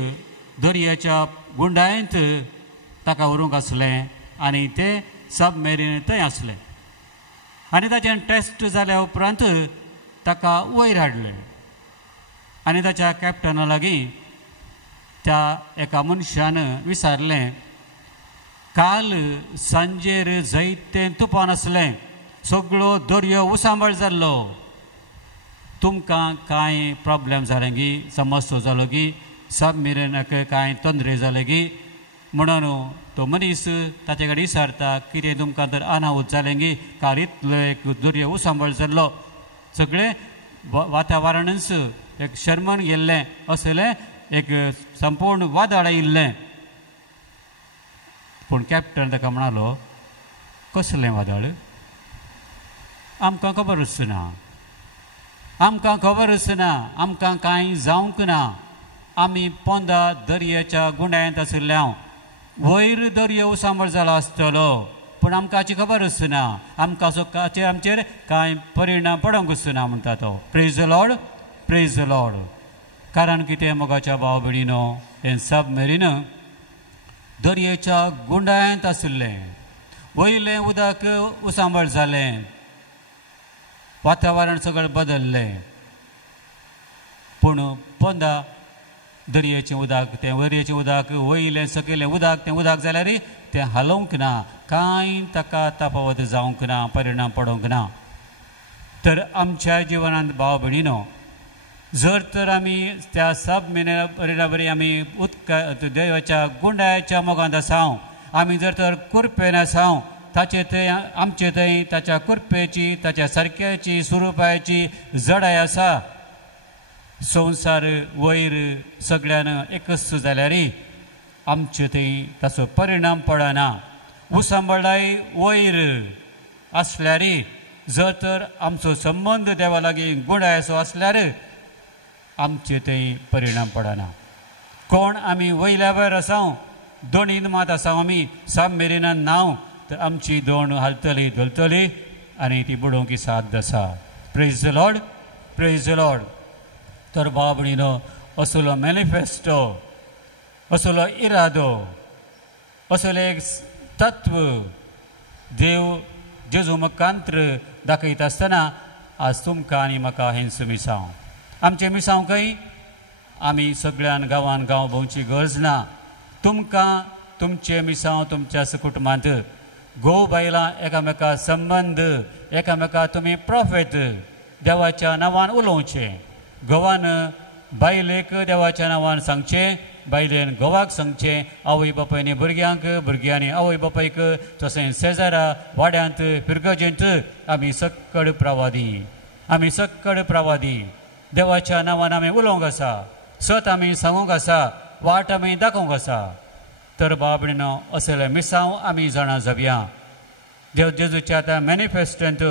दर्याच्या गुंडायंत ताका व्हरूंक आसलें आनी तें सबमेरीन थंय आसलें. आनी ताचें टेस्ट जाल्या उपरांत ताका वयर हाडलें आनी ताच्या कॅप्टना लागीं त्या एका मनशान विचारलें, काल सांजेर जायतें तुफान आसलें, सगळो दर्यो उसांबळ जाल्लो, तुमकां कांय प्रॉब्लेम जाले गी, समस्या जालो गी, सबमेरीनाक कांय तोंदरे जाले गी म्हणून तो मनीस ताचे कडेन विचारता, कितें तुमकां तर अनाहूत जालें गी, काल इतलो एक दर्यो उसांबळ जाल्लो, सगळें वातावरणच एक शर्मन गेल्लें असलें, एक संपूर्ण वादळ आयिल्लें. पूण कॅप्टन ताका म्हणालो, कसलें वादळ? आमकां खबर आसना, आमकां खबर आसना, आमकां कांय जावंक ना. आमी पोंदा दर्याच्या गुंडायंत आशिल्ल्या वयर दर्यो उसांबळ जालो आसतलो पूण आमकां हाची खबर आसना, आमकां हाचेर आमचेर कांय परिणाम पडोंक आसना म्हणटा तो. Praise the Lord, praise the Lord. कारण कितें मोगाच्या भाव भयणीनो हें सबमेरीन दर्याच्या गुंडाळ्यांत आशिल्लें वयलें उदक उसांबळ जालें वातावरण सगळें बदललें पूण पंदा दर्याचें उदक तें दर्याचें उदक वयलें सकयलें उदक तें उदक जाल्यार तें हालोवंक ना कांय ताका तापावत जावंक ना परिणाम पडोवंक ना तर आमच्या जिवनांत भाव भयणीनो जर तर आमी त्या सब बरी आमी उदका देवाच्या गुंडाळ्याच्या मोगांत आसाव आमी जर तर कुरपेन आसाव ताचे थंय आमचे थंय ताच्या कुरपेची ताच्या सारक्याची स्वरुपाची जडाय आसा संवसार वयर सगळ्यान एकच जाल्यार आमचे थंय ताचो परिणाम पडना उसांबळाय वयर आसल्यार जर तर आमचो संबंद देवा लागीं गुंडाळ्याचो आसल्यार आमचे थंय परिणाम पडना कोण आमी वयल्या वयर आसाव दोनीन मात आसाव आमी साब मेरेनान नांव तर आमची दोण हालतली धुलतली आनी ती बुडोवंक साध्य आसा praise the Lord praise the Lord तर भाव भयणीनो असलो मॅनिफेस्टो असलो इरादो असलो एक तत्व देव जेजू मुखांत्र दाखयत आसतना आज तुमकां आनी म्हाका हेंचो मिसांव आमचे मिसांवकय आमी सगळ्यान गांवान गांव भोंवची गरज ना तुमकां तुमचे मिसांव तुमच्या कुटुंबांत घोव बायलां एकामेका संबंध एकामेका तुमी प्रॉफेट देवाच्या नांवान उलोवचें घोवान बायलेक देवाच्या नांवान सांगचें बायलेन घोवाक सांगचें आवय बापायनी भुरग्यांक भुरग्यांनी आवय बापायक तशेंच शेजारा वाड्यांत पिरगजेंत आमी सक्कड प्रवादी देवाच्या नांवान आमी उलोवंक आसा सत आमी सांगूंक आसा वाट आमी दाखोवंक आसा तर बाबडीनो असले मिसांव आमी जाणा जावया देव जेजूच्या त्या मॅनिफेस्टोंत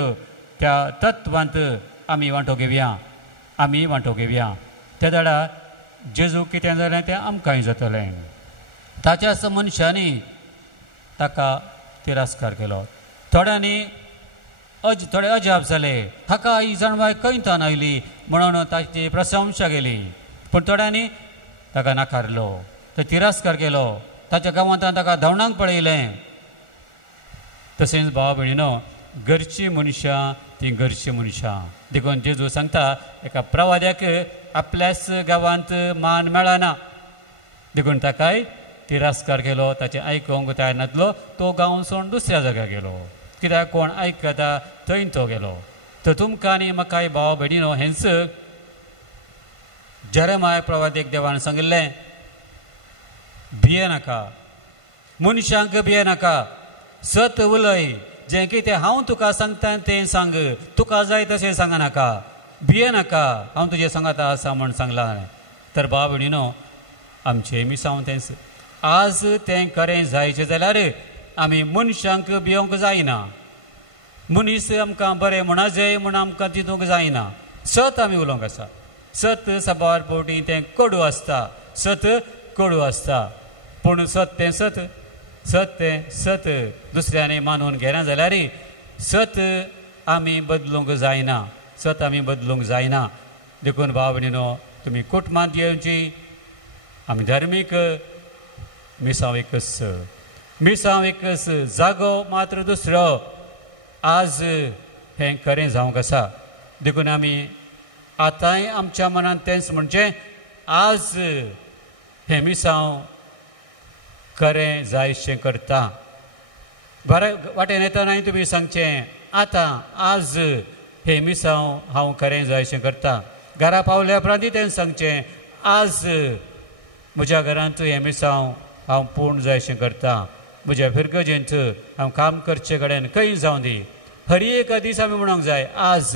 त्या तत्वांत आमी वांटो घेवया त्या दाडा जेजू कितें जालें तें आमकांय जातलें ताच्याच मनशांनी ताका तिरस्कार केलो थोड्यांनी थोडे अजाप जाले हाका ही जाणवाय कळटान आयली म्हणून ताची प्रशंसा केली पूण थोड्यांनी ताका नाकारलो तो तिरस्कार केलो ताच्या गांवांत ताका धांवणाक पळयलें तशेंच भाव भयणीनो घरची मनशां ती घरची मनशां देखून जेजू सांगता एका प्रवाद्याक आपल्याच गांवांत मान मेळना देखून ताकाय तिरस्कार केलो ताचें आयकोंक तयार नासलो तो गांव सोडून दुसऱ्या जाग्यार गेलो कित्याक कोण आयकता थंय तो गेलो तर तुमकां आनी म्हाकाय भाव भयणीनो हेंच जेरेमाय प्रवादेक देवान सांगिल्लें भिये नाका मनशांक भिये नाका सत उलय जें कितें हांव तुका सांगता तें सांग तुका जाय तशें सांगा नाका भिये नाका हांव तुजे सांगाता आसा म्हूण सांगलां तर भाव भयणीनो आमचें मिसांव तेंच आज तें खरें जायचें जाल्यार आमी मनशांक भियोंक जायना मनीस आमकां बरें म्हणा जाय म्हूण आमकां तितूंक जायना सत आमी उलोवंक आसा सत सबार पोवटी तें कडू आसता पूण सत तें सत दुसऱ्याने मानून घेना जाल्यार सत आमी बदलूंक जायना देखून भाव भयणीनो तुमी कुटुंबांत येवची आमी धार्मीक मिसांव एकच जागो मात्र दुसरो आज हें खरें जावंक आसा देखून आमी आतांय आमच्या मनांत तेंच म्हणचें आज हें मिसांव खरें जायशें करता बरें वाटेन येतानाय तुमी सांगचें आतां आज हें मिसांव हांव खरें जायशें करता घरा पावल्या उपरांतूय तें सांगचें आज म्हज्या घरांत हें मिसांव हांव पूर्ण जायशें करता म्हज्या फिरगजेंत हांव काम करचे कडेन खंय जावं दी हर एक दीस आमी म्हणूंक जाय आज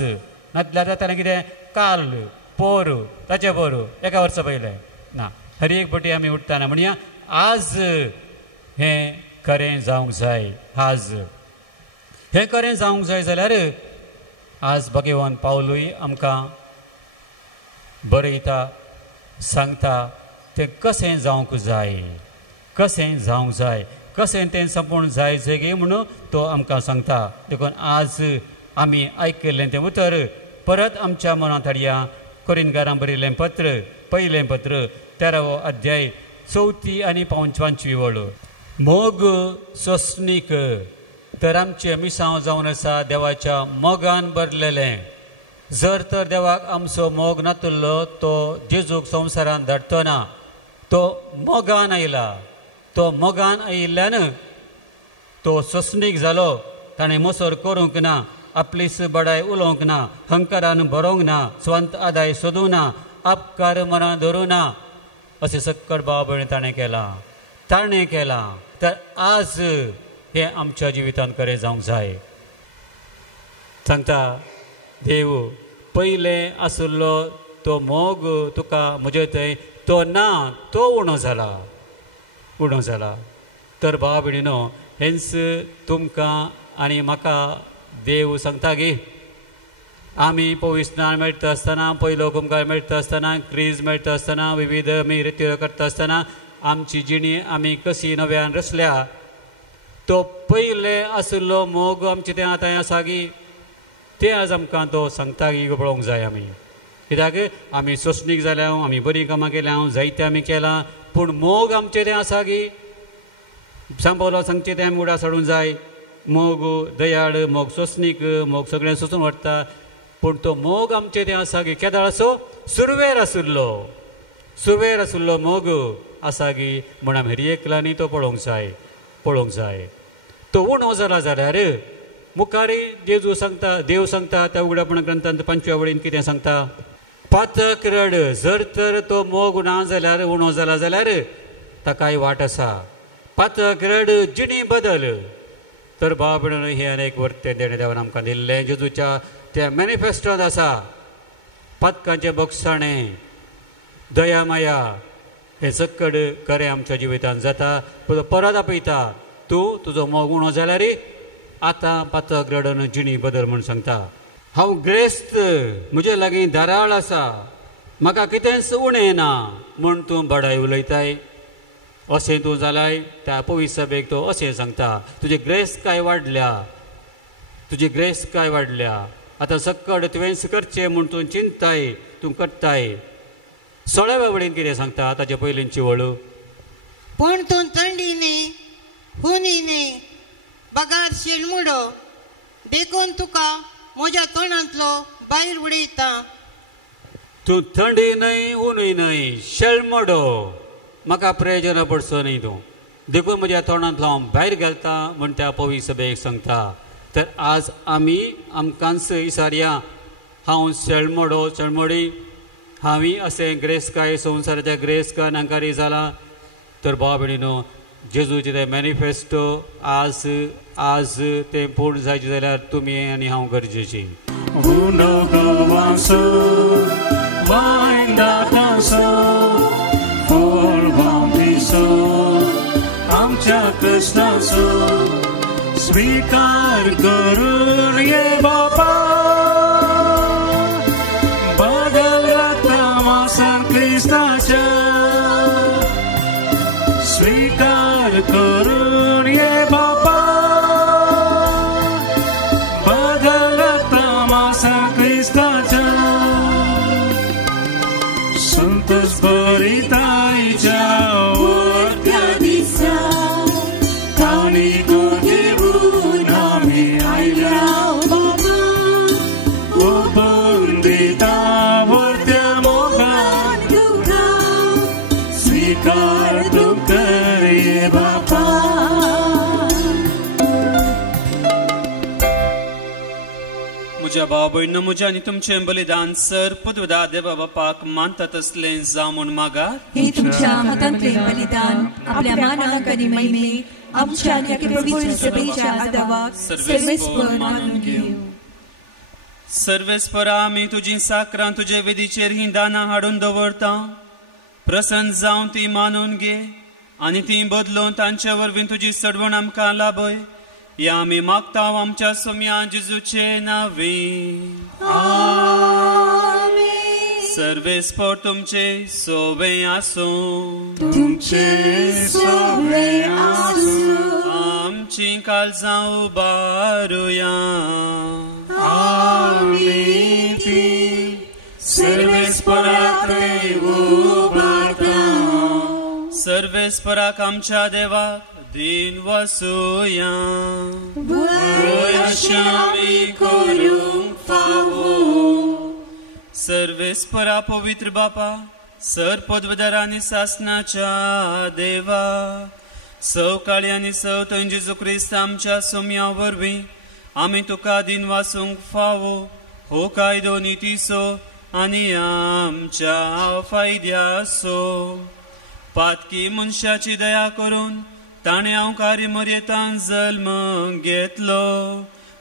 नातल्यार जाताना कितें काल पोर ताचे पोर एका वर्सा पयलें ना हर एक फावटी आमी उठताना म्हणया आज हें खरें जावंक जाय आज हें खरें जावंक जाय जाल्यार आज भगवान पावलूय आमकां बरयता सांगता तें कशें जावंक जाय कशें तें संपूर्ण जाय जगे म्हणून तो आमकां सांगता देखून आज आमी आयकल्लें तें उतर परत आमच्या मनांत हाडया कोरिंथकारांक बरयल्लें पत्र पहिलें पत्र 13वो अध्याय 4 आनी 25 वळ. मोग सोसणीक तर आमचे मिसांव जावन आसा देवाच्या मोगान भरलेलें. जर तर देवाक आमचो मोग नातुल्लो तो जेजूक संवसारान धाडटो ना. तो मोगान आयला. तो मोगान आयिल्ल्यान तो सोसणीक जालो. ताणें मोसोर करूंक ना, आपलीच बडाय उलोवंक ना, हंकारान भरोंक ना, स्वंत आदाय सोदूंक ना, आपकार मना धरूं ना. अशें सक्कड भाव भयण ताणें केला. तर आज हे आमच्या जिवितांत खरें जावंक जाय. सांगता देव पयलें आसुल्लो तो मोग तुका म्हजे थंय तो ना, तो उणो जाला. तर भाव भयणीनो, हेंच तुमकां आनी म्हाका देव सांगता गे. आमी पवित्र स्नान मेळटा आसतना, पयलो कुंकार मेळटा आसतना, क्रीज मेळटा आसतना, विविध आमी रित्यो करता आसतना आमची जिणी आमी कशी नव्यान रचल्या. तो पयले आसुल्लो मोग आमचे तें आतां आसा गी, ते आज आमकां तो सांगता की पळोवंक जाय आमी. कित्याक आमी सोसणीक जाल्या, आमी बरीं कामां केल्या, जायते आमी केलां, पूण मोग आमचें तें आसा गी. सांपवलो सांगचें तें आमी उडा सोडूंक जाय. मोग दयाळ, मोग सोसणीक, मोग सगळें सोसून व्हरता. पूण तो मोग आमचें तें आसा गी केदाळ असो सुरवेर आसुल्लो मोग आसा गी म्हूण आमी हरियेकलांनी तो पळोवंक जाय. तो उणो जाला जाल्यार मुखारी देव सांगता त्या उगडापण ग्रंथांत 5व्या वळीन कितें सांगता. पातक रड. जर तर तो मोग ना जाल्यार उणो जाला जाल्यार ताकाय वाट आसा. पातक रड, जिणी बदल. तर भाव भयण, हे अनेक वर्ते देणे देवान आमकां दिल्लें जेजूच्या त्या मॅनिफेस्टोंत आसा. पातकांचें बोगसाणें, दया माया हें सक्कड खरें आमच्या जिवितांत जाता. परत आपयता, तूं तुजो मोग उणो जाल्यार आतां पातक रडून जिणी बदल म्हूण सांगता. हांव ग्रेस्त, म्हजे लागीं दाराळ आसा, म्हाका कितेंच उणें ना म्हूण तूं बडाय उलयताय. अशें तूं जालाय, त्या पवित्र सभेक तो अशें सांगता. तुजी ग्रेस काय वाडल्या. आतां सक्कड तुवेंच करचें म्हूण तूं चिंतताय, तूं करताय. 16व्या वळीन कितें सांगता ताचे पयलींची वळू. पूण तूं थंडीने हुनीने बगार शेणमुडो देखून तुका म्हज्या तोंडांतलो भायर उडयता. तूं थंडी न्हय, उणूय न्हय, शेळमोडो, म्हाका प्रयोजना पडचो न्हय तूं, देखून म्हज्या तोंडांतलो हांव भायर घालता म्हूण त्या पवित्र सभेक सांगता. तर आज आमी आमकांच विचारया, हांव शेळमोडी हांवी अशें ग्रेस्काय संवसाराच्या ग्रेस्कान अंकारी जाला. तर भाव भयणीनो, जेजूचे ते मॅनिफेस्टो आज तें पूर्ण जायचें जाल्यार तुमी आनी हांव गरजेची. आमच्या कृष्णाचो स्वीकार करून ये बापा. बदलता मासन क्रिस्ताच्या स्वीकार करून ये बापा. बदलता मासन क्रिस्ताच्या संतोष भरितायच्या वरत्या दिसा ताणी को देवून आमी आयल्या बाबा. ओपन दिता वरत्या मोगान तुका स्वीकार तूं कर ये बापा. म्हज्या भाव भयणीनो, म्हजें आनी तुमचें बलिदान सर पुदवदा देवा बापाक मानता तसलें जावं म्हूण मागात. हे तुमच्या हातांतलें बलिदान आपल्या मानाक आनी महिमेक आमच्या आनी पवित्र सभेच्या आदाराक सर्वेस्पर मानून घेवं. सर्वेस्परा, आमी तुजीं साकरां तुजे वेदीचेर हीं दानां हाडून दवरता. प्रसन्न जावन ती मानून घे आनी ती बदलून तांचे वरवीं तुजी सडवण आमकां लाभय. या आमी मागता आमच्या सोम्या जेजूचे नांवी. सर्वेस्पर तुमचे सोबे आसूं. आमची काळजां उबारुया. सर्वेस्पराक सर्वेस्पराक आमच्या देवाक दिन वासुया आमी करूंक फावो सर्वेस्परा पवित्र बापा सर पदवीधर आनी सासनाच्या देवा सवकाळी आनी सवथंय जेजू क्रिस्त आमच्या सोम्या वरवीं आमी तुका दिन वासूंक फावो हो कायदो नितीसो आनी आमच्या फायद्यासो पातकी मनशाची दया करून ताणें हांव कार्य मर्यादान जल्म घेतलो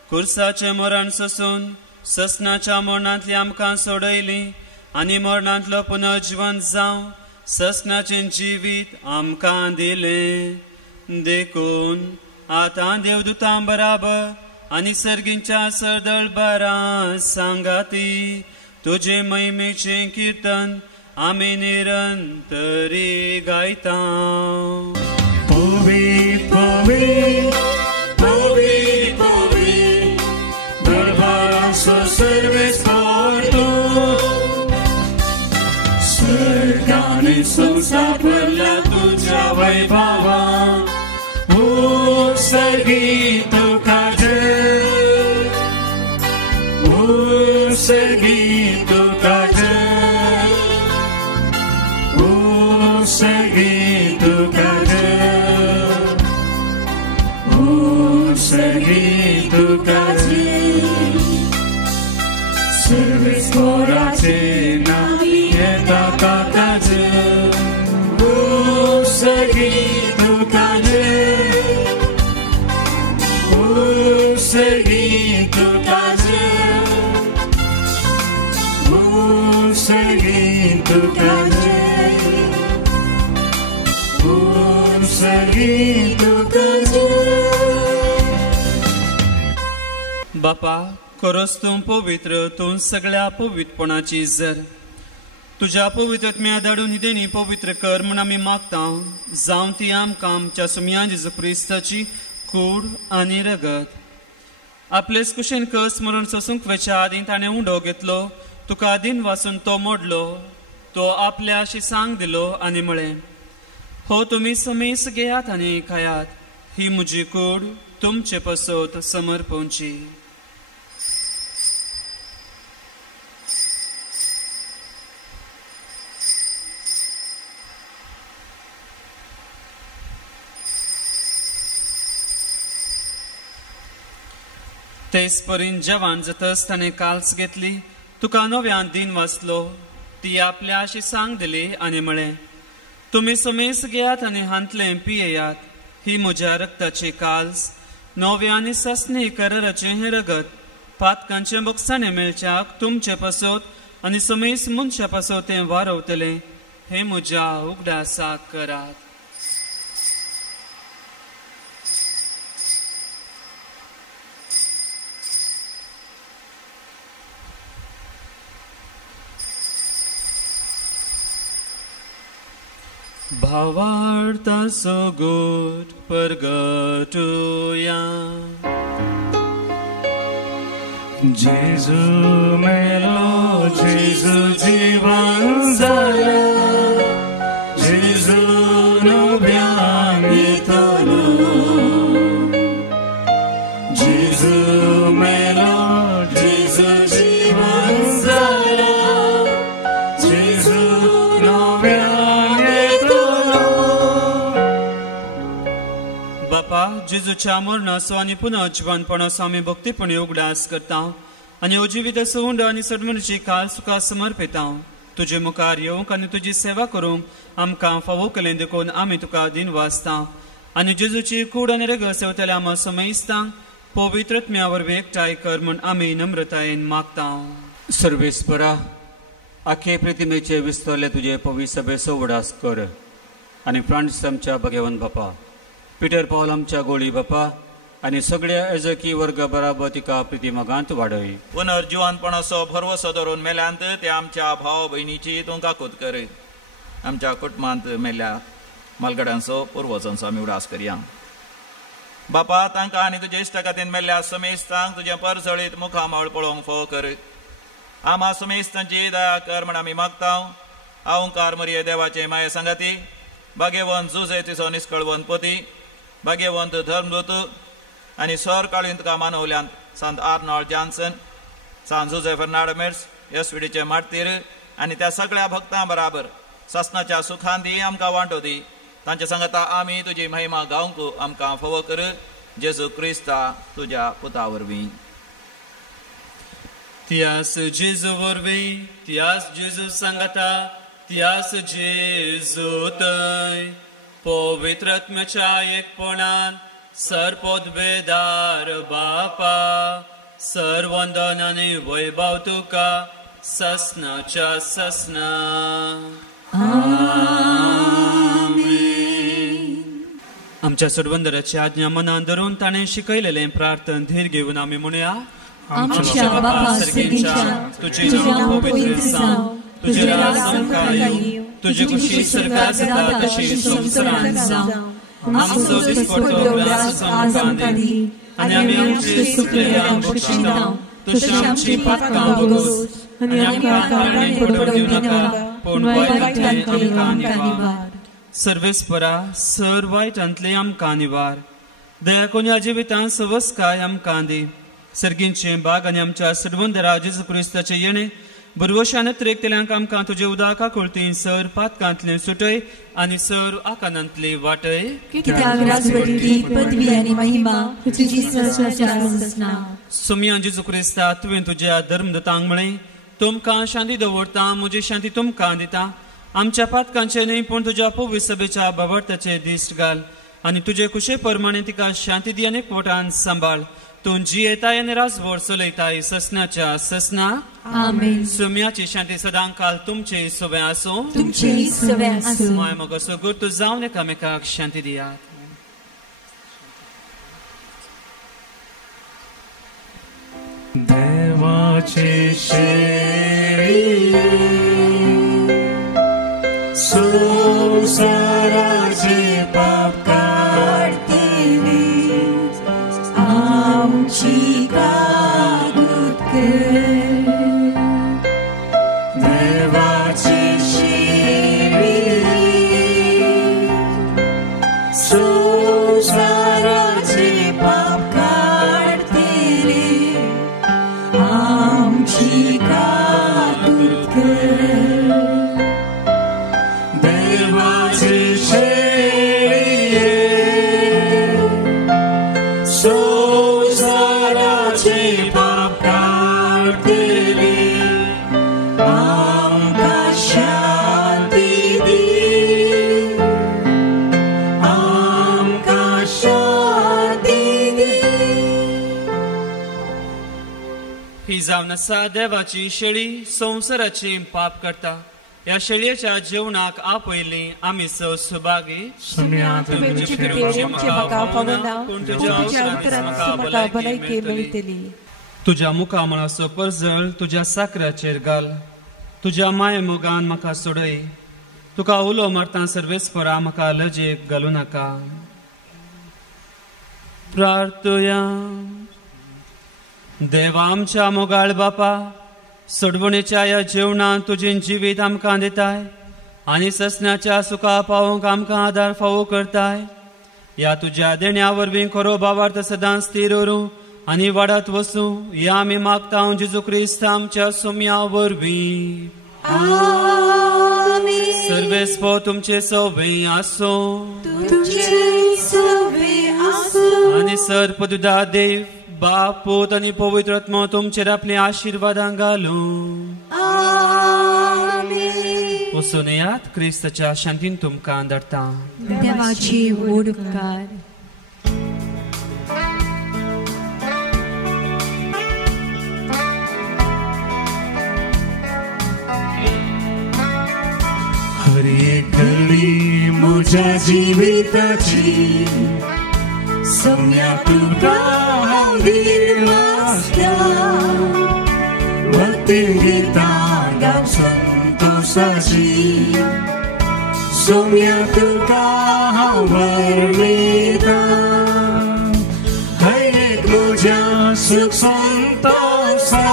कुर्साचें मरण सोसून ससनाच्या मरणांतली आमकां सोडयली आनी मरणांतलो पुनर्जीवन जावं ससनाचें जिवीत आमकां दिलें देखून आतां देवदूतां बराबर आनी सर्गींच्या सरदळबारां सांगाती तुजे महिमेचें कीर्तन आमी निरंतरी गायता पवित्र पवित्र पवित्र पवित्र दरबाराचो सर्वेस्पर तूं स्वर्ग आनी संवसार भरला तुज्या वैभवान उत्सर्गी तुका जय उत्सर्गी तुका जय उत्सर्गी तुका जय उत्सर्गी तुका जय सर्वेस्पराचे नांव येता ताकाच उत्सर्गी तुका जय उत्सर्गी तुका जय उत्सर्गी तुका जय उत्सर्गी तुका जय बापा खरोच तूं पवित्र तूं सगळ्या पवित्रपणाची जर तुज्या पवित्रत्म्या धाडून ही देणी पवित्र कर म्हूण आमी मागता जावं ती आमकां आमच्या सुम्या जेजू क्रिस्ताची कूड आनी रगत आपलेच कुशेन कस मरण सोसूंक वेच्या आदीं ताणें उंडो घेतलो तुका आदीन वाचून तो मोडलो तो आपल्या शिसांक दिलो आनी म्हळें हो तुमी समेस घेयात आनी खायात ही म्हजी कूड तुमचे पसोत समर्पोवची तेच परीन जवान जातस ताणें काल्स घेतली तुका नव्यान दिन वाचलो ती आपल्या शिसांक दिली आनी म्हळें तुमी समेस घेयात आनी हांतलें पियेयात ही म्हज्या रक्ताची काल्स नव्या आनी ससनी कराराचें हें रगत पातकांचे बक्षाणें मेळच्याक तुमचे पासोत आनी समेस मनशा पासोत तें वारवतलें हें म्हज्या उगडासाक करात भावार्थ सोगोट परगटुया जेजू मेलो जेजू जीवन जाला जेजू नव्यान येतलो जेजू मेलो जेजू जीवन जाला जेजू नव्यान जेजूच्या मरणाचो आनी पुनर्जीवनपणाचो आमी भक्तीपणी उगडास करता आनी हो जिविताचो हुंड आनी सडमणीची काल सुका समर्पिता तुजे मुखार येवंक आनी तुजी सेवा करूंक आमकां फावो केलें देखून आमी तुका दिन वाचता आनी जेजूची कूड आनी रगत सेवतल्या आमा समयस्तांक पवित्रत्म्या वरवीं एकठांय कर म्हूण आमी नम्रतायेन मागता सर्वेस्परा आखे प्रतिमेचे विस्तरले तुजे पवित्र सभेचो उगडास कर आनी फ्रांस आमच्या भगवान बापा पिटर पॉल आमच्या गोळी बापा आनी सगळ्या एजकी वर्ग बराबर तिका प्रितीमगांत वाडय पुनर्जीवनपणाचो भरवसो धरून मेल्यांत ते आमच्या भाव भयणीची तूं काकूत कर आमच्या कुटुंबांत मेल्ल्या मालगड्यांचो पुर्वजांचो आमी उडास करया बापा तांकां आनी तुजे इश्टा खातीर मेल्ल्या समेस्तांक तुजे परसळीत मुखामळ पळोवंक फोव कर आमा समेस्तांची दया कर म्हण आमी मागता हांवकार मरिये देवाचे माये सांगाती भाग्यवंत जुजे तिचो निश्कळवंत पती भाग्यवंत धर्मदूत आनी सर काळीन तुका मानवल्यांत संत आर्नॉल्ड जॉन्सन संत जुजे फर्नांडमेट्स एसपीडीचे मार्तीर आनी त्या सगळ्या भक्तां बराबर ससनाच्या सुखान दी आमकां वांटो दी तांच्या सांगता आमी तुजी महिमा गावंक आमकां फोव कर जेजू क्रिस्ता तुज्या पुता वरवीं. Tias Jesu vorbi, tias Jesu sangata, tias Jesu tai. Povitratmecea ekponan, sar podbedar bapa, sar vandanani vaibhav tuka, sasna cha sasna. Amen. आमच्या सडवंदराची आज्ञा मनान धरून ताणें शिकयलेलें प्रार्थन धीर घेवन आमी म्हणया. आमच्या बापा सर्गीच्या तुझे नाव पवित्र जावं तुझे राज आमकां येवं तुझी खुशी स्वर्गात जाता तशी संवसारांत जावं आमचो दिसपडटो ग्रास आमकां दी आनी आमी आमचे सुटलेल्यांक बक्षितांव तशी आमची पातकां बगोस आनी आमकां कारणांत पडूंक दिवं नाका पूण वायटांतल्यान आमकां निवार. सर्वेस्परा सर वायटांतले आमकां निवार. दया कोण्या जिवितांत सवस्काय आमकां दी. सर्गींचे बाग आनी आमच्या सडवंदरा जेजू क्रिस्ताचे येणे बरवशान त्रेकतेल्यांक आमकां तुजे उदका कुळतीन सर पातकांतले सुटय आनी सर आकांतांतली वाटय. कित्याक राजवटी पदवी आनी महिमा तुजी सदांच. सुमया जेजू क्रिस्ता तुवें तुज्या धर्मदूतांक म्हळें तुमकां शांती दवरता म्हजी शांती तुमकां दिता. आमच्या पातकांचे न्ही पूण तुज्या पवित्र सभेच्या बाबर्ताचे दिश्ट घाल आनी तुजे कुशे प्रमाणे तिका शांती दी आनी एकवटान सांबाळ. तूं जी येताय आनी राजवट चलयताय ससनाच्या ससना. आमेन. सुम्याची शांती सदां काल तुमचे सवे आसूं माय मोग असो गुर्त जावन एकामेकाक शांती दियात. देवाची संसाराचे पाप काढतेली आमची कागद कर. देवाची शेळी संसाराचे पाप काढतेली आमची कागद कर. ही जावन आसा देवाची शेळी संवसाराची पाप करता. ह्या शेळयेच्या जेवणाक आपयली आमी सुभागी. तुज्या मुखा मळाचो परजळ तुज्या साकराचेर घाल. तुज्या माये मोगान म्हाका सोडय. तुका उलो मारता सर्वेस्परा म्हाका लजेक घालूं नाका. प्रार्थया. देवा आमच्या मोगाळ बापा सडवणेच्या ह्या जेवणान तुजें जिवीत आमकां दिताय आनी ससनाच्या सुखा पावोवंक आमकां आदार फावो करताय. ह्या तुज्या देण्या वरवीं खरो भावार्थ सदां स्थिर उरूं आनी वाडत वचूं ह्या आमी मागता जेजू क्रिस्त आमच्या सोम्या वरवीं. सर्वेस्पो तुमचे सवे आसूं आनी सर्पदुदा देव बाप पूत आनी पवित्र आत्मा तुमचेर आपले आशिर्वादां घालूं. वचून येयात क्रिस्ताच्या शांतीन तुमकां धाडटा. देवाची उपकार. हर एक घडी म्हज्या जिविताची सम्या तुका हांव दिलासता. भक्ती गितां गाव संतोषाची सम्या तुका हांव वरविता. हर एक म्हज्या सुख संतोषा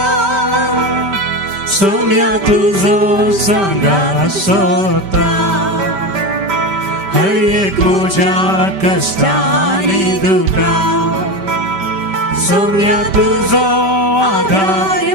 सम्या तुजो सांगार सोता. हर एक तुझ्या कष्टाने दुखा सौम्य तुझो आधार